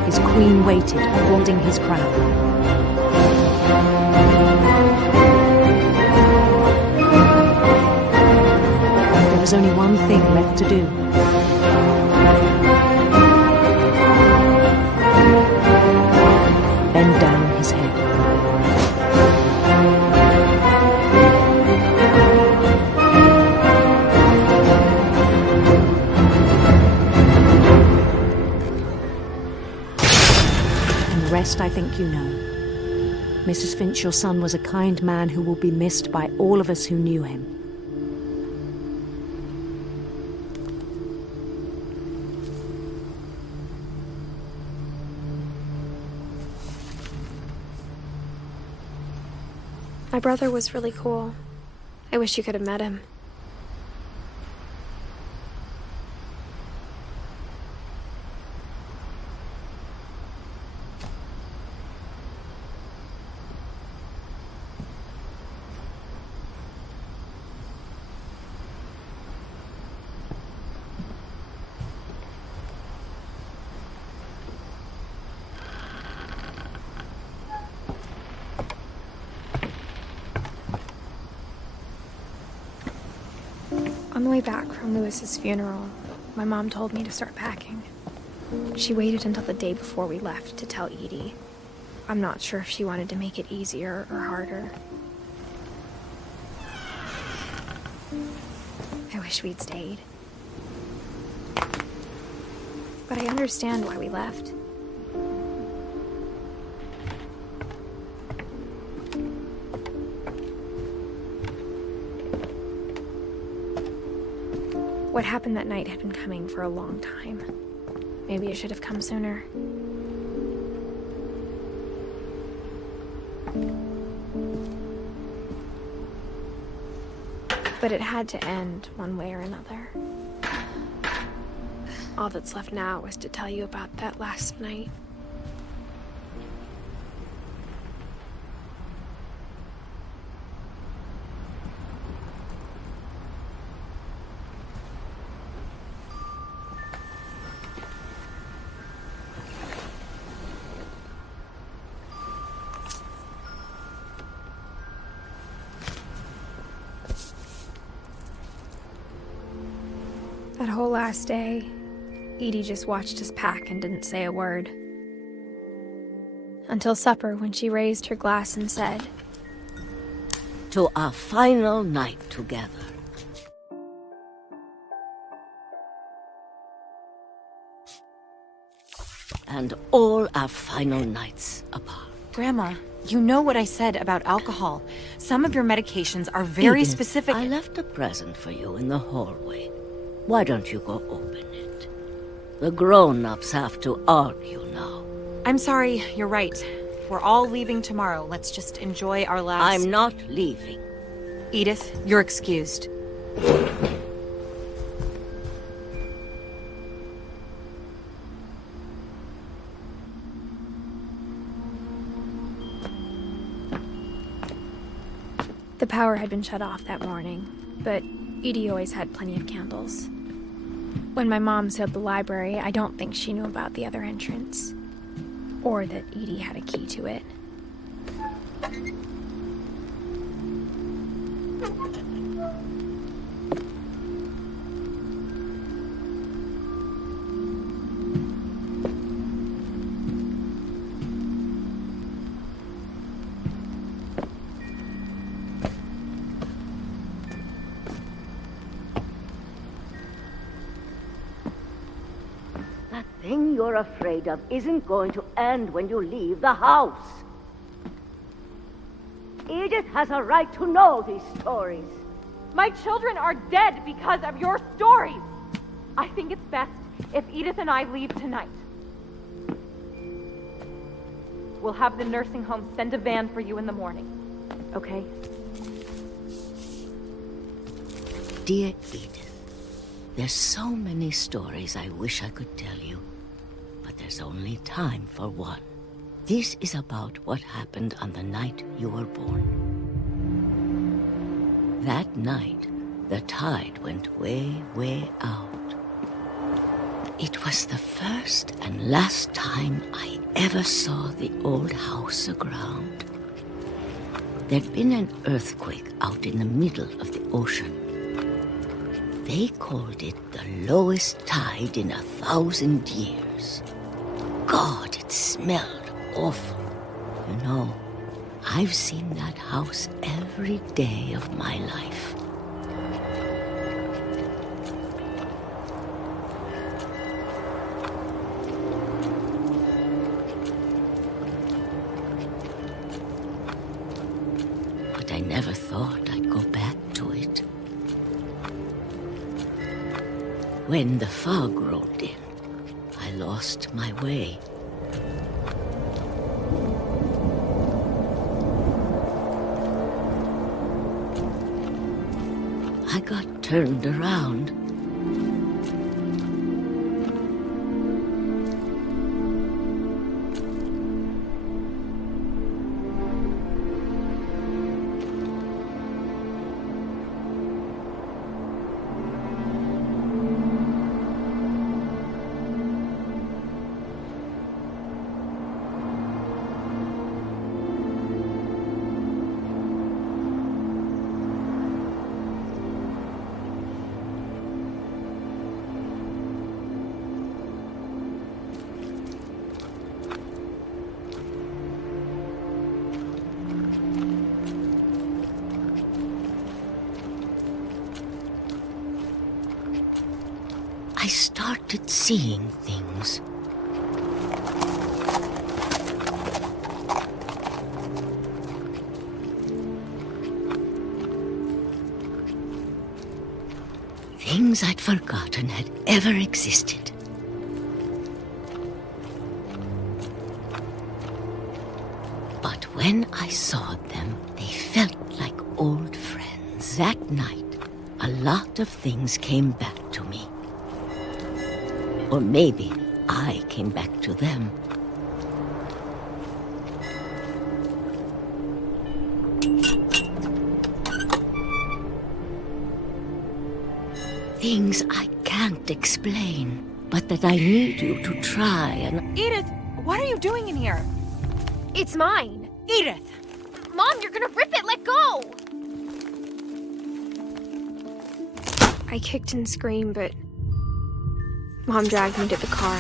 His queen waited, holding his crown. There was only one thing left to do. Bend down his head. And the rest I think you know. Mrs. Finch, your son was a kind man who will be missed by all of us who knew him. My brother was really cool. I wish you could have met him. On the way back from Lewis's funeral, my mom told me to start packing. She waited until the day before we left to tell Edie. I'm not sure if she wanted to make it easier or harder. I wish we'd stayed. But I understand why we left. What happened that night had been coming for a long time. Maybe it should have come sooner. But it had to end one way or another. All that's left now is to tell you about that last night. That whole last day, Edie just watched us pack and didn't say a word. until supper when she raised her glass and said, "To our final night together." And all our final nights apart. Grandma, you know what I said about alcohol. Some of your medications are very Edith, specific. I left a present for you in the hallway. Why don't you go open it? The grown-ups have to argue now. I'm sorry, you're right. We're all leaving tomorrow. Let's just enjoy our last... I'm not leaving. Edith, you're excused. The power had been shut off that morning, but Edie always had plenty of candles. When my mom sealed the library, I don't think she knew about the other entrance, or that Edie had a key to it. That thing you're afraid of isn't going to end when you leave the house. Edith has a right to know these stories. My children are dead because of your stories. I think it's best if Edith and I leave tonight. We'll have the nursing home send a van for you in the morning. Okay? Dear Edith, there's so many stories I wish I could tell you, but there's only time for one. This is about what happened on the night you were born. That night, the tide went way, way out. It was the first and last time I ever saw the old house aground. There'd been an earthquake out in the middle of the ocean. They called it the lowest tide in 1,000 years. God, it smelled awful. You know, I've seen that house every day of my life. But I never thought I'd go back to it. When the fog rolled in, I lost my way. I got turned around. I started seeing things. Things I'd forgotten had ever existed. But when I saw them, they felt like old friends. That night, a lot of things came back to me. Or maybe I came back to them. Things I can't explain, but that I need you to try and... Edith, what are you doing in here? It's mine. Edith! Mom, you're gonna rip it! Let go! I kicked and screamed, but Mom dragged me to the car.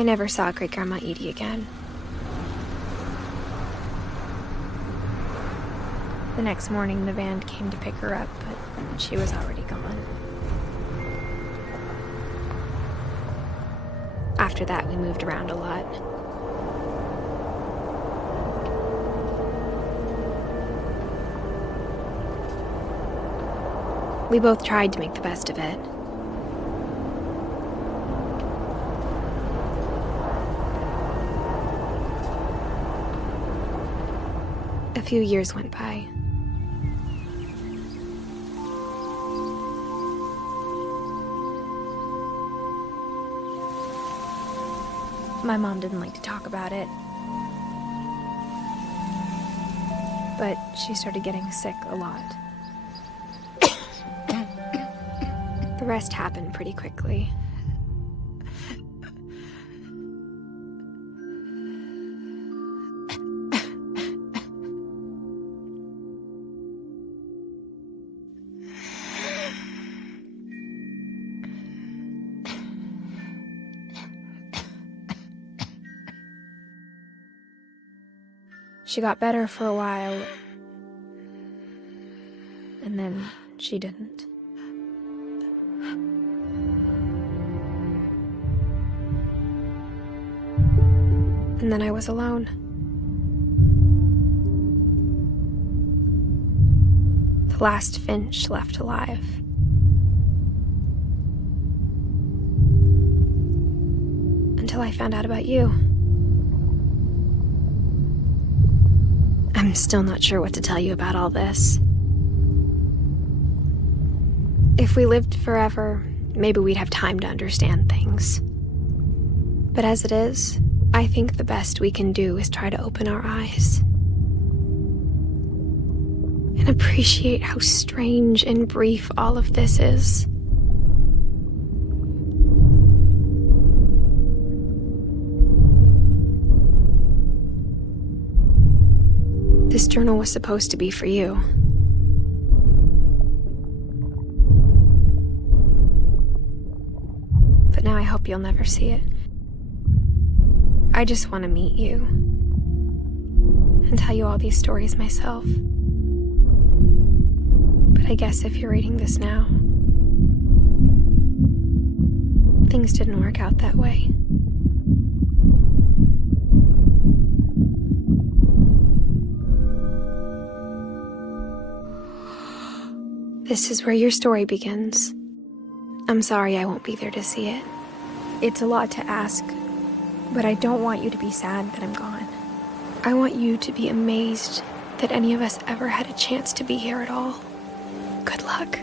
I never saw Great-Grandma Edie again. The next morning, the band came to pick her up, but she was already gone. After that, we moved around a lot. We both tried to make the best of it. A few years went by. My mom didn't like to talk about it, but she started getting sick a lot. The rest happened pretty quickly. She got better for a while, and then she didn't. And then I was alone. The last Finch left alive. Until I found out about you. I'm still not sure what to tell you about all this. If we lived forever, maybe we'd have time to understand things. But as it is, I think the best we can do is try to open our eyes. And appreciate how strange and brief all of this is. This journal was supposed to be for you. But now I hope you'll never see it. I just want to meet you and tell you all these stories myself. But I guess if you're reading this now, things didn't work out that way. This is where your story begins. I'm sorry I won't be there to see it. It's a lot to ask, but I don't want you to be sad that I'm gone. I want you to be amazed that any of us ever had a chance to be here at all. Good luck.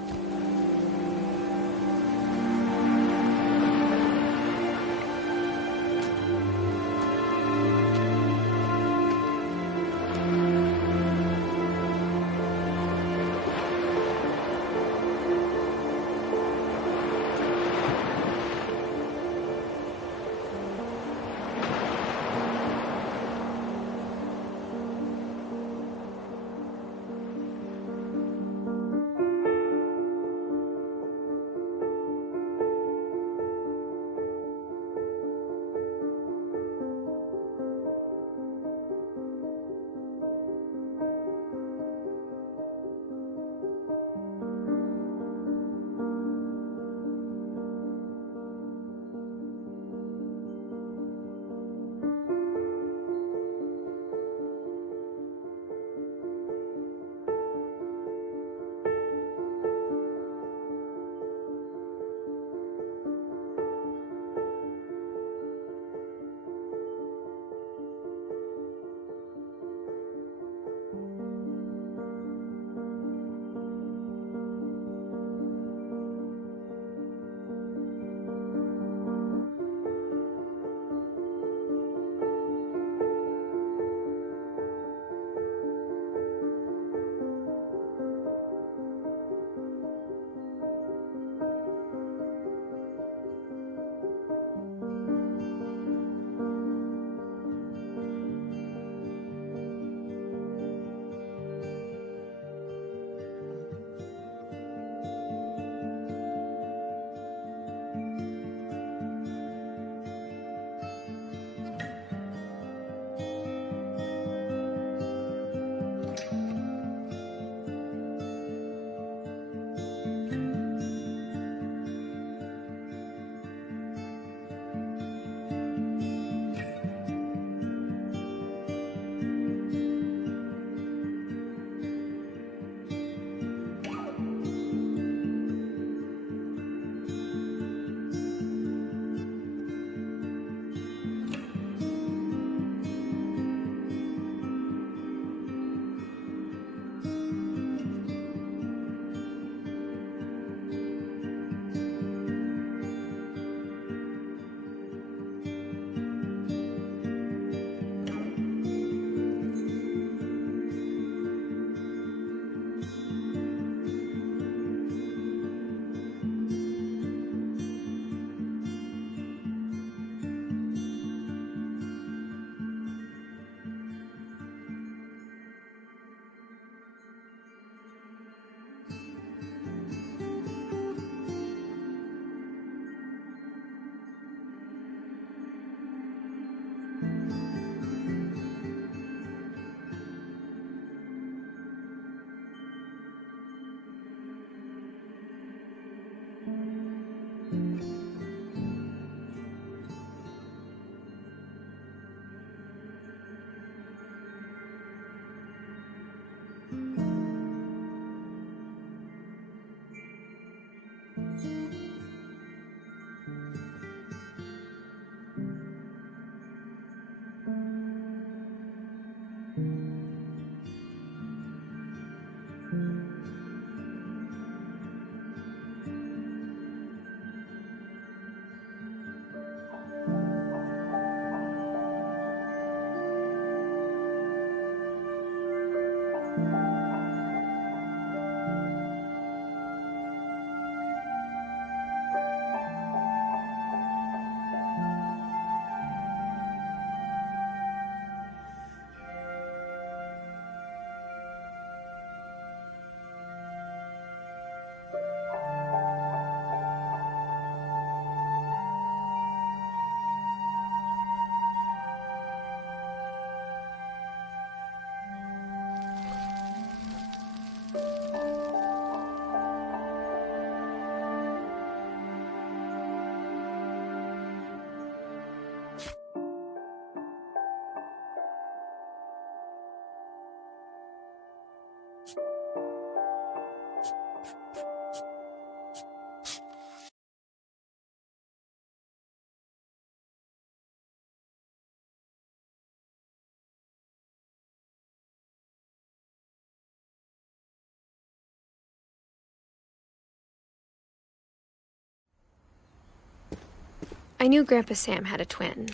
I knew Grandpa Sam had a twin,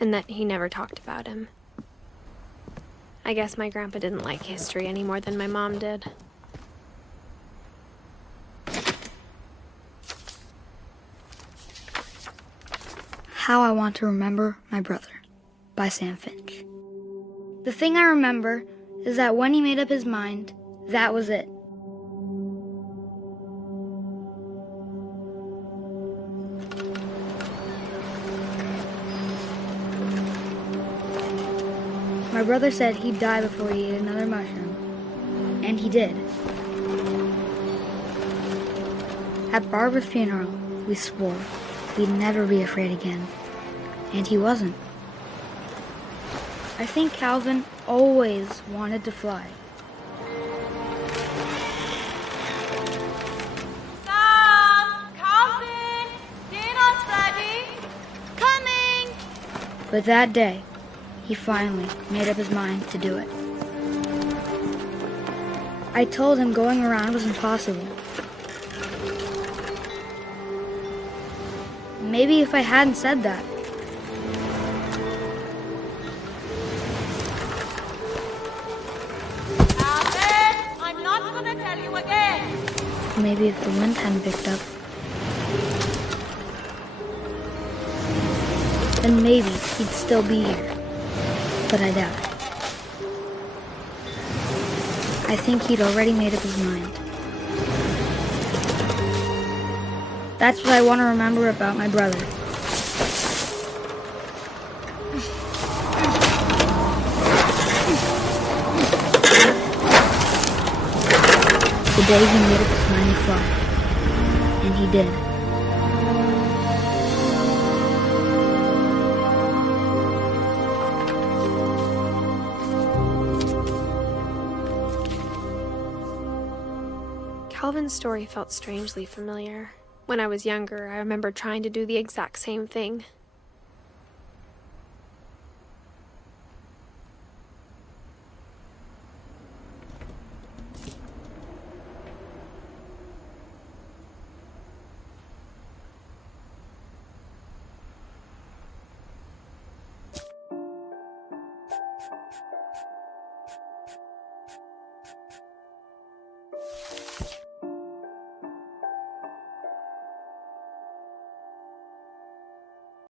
and that he never talked about him. I guess my grandpa didn't like history any more than my mom did. How I Want to Remember My Brother by Sam Finch. The thing I remember is that when he made up his mind, that was it. My brother said he'd die before he ate another mushroom, and he did. At Barbara's funeral, we swore we'd never be afraid again, and he wasn't. I think Calvin always wanted to fly. Sam! Calvin! Dinner's ready! Coming! But that day, he finally made up his mind to do it. I told him going around was impossible. Maybe if I hadn't said that. Calvin! I'm not gonna tell you again! Maybe if the wind hadn't picked up. Then maybe he'd still be here. But I doubt it. I think he'd already made up his mind. That's what I want to remember about my brother. The day he made up his mind to fly. And he did. Calvin's story felt strangely familiar. When I was younger, I remember trying to do the exact same thing.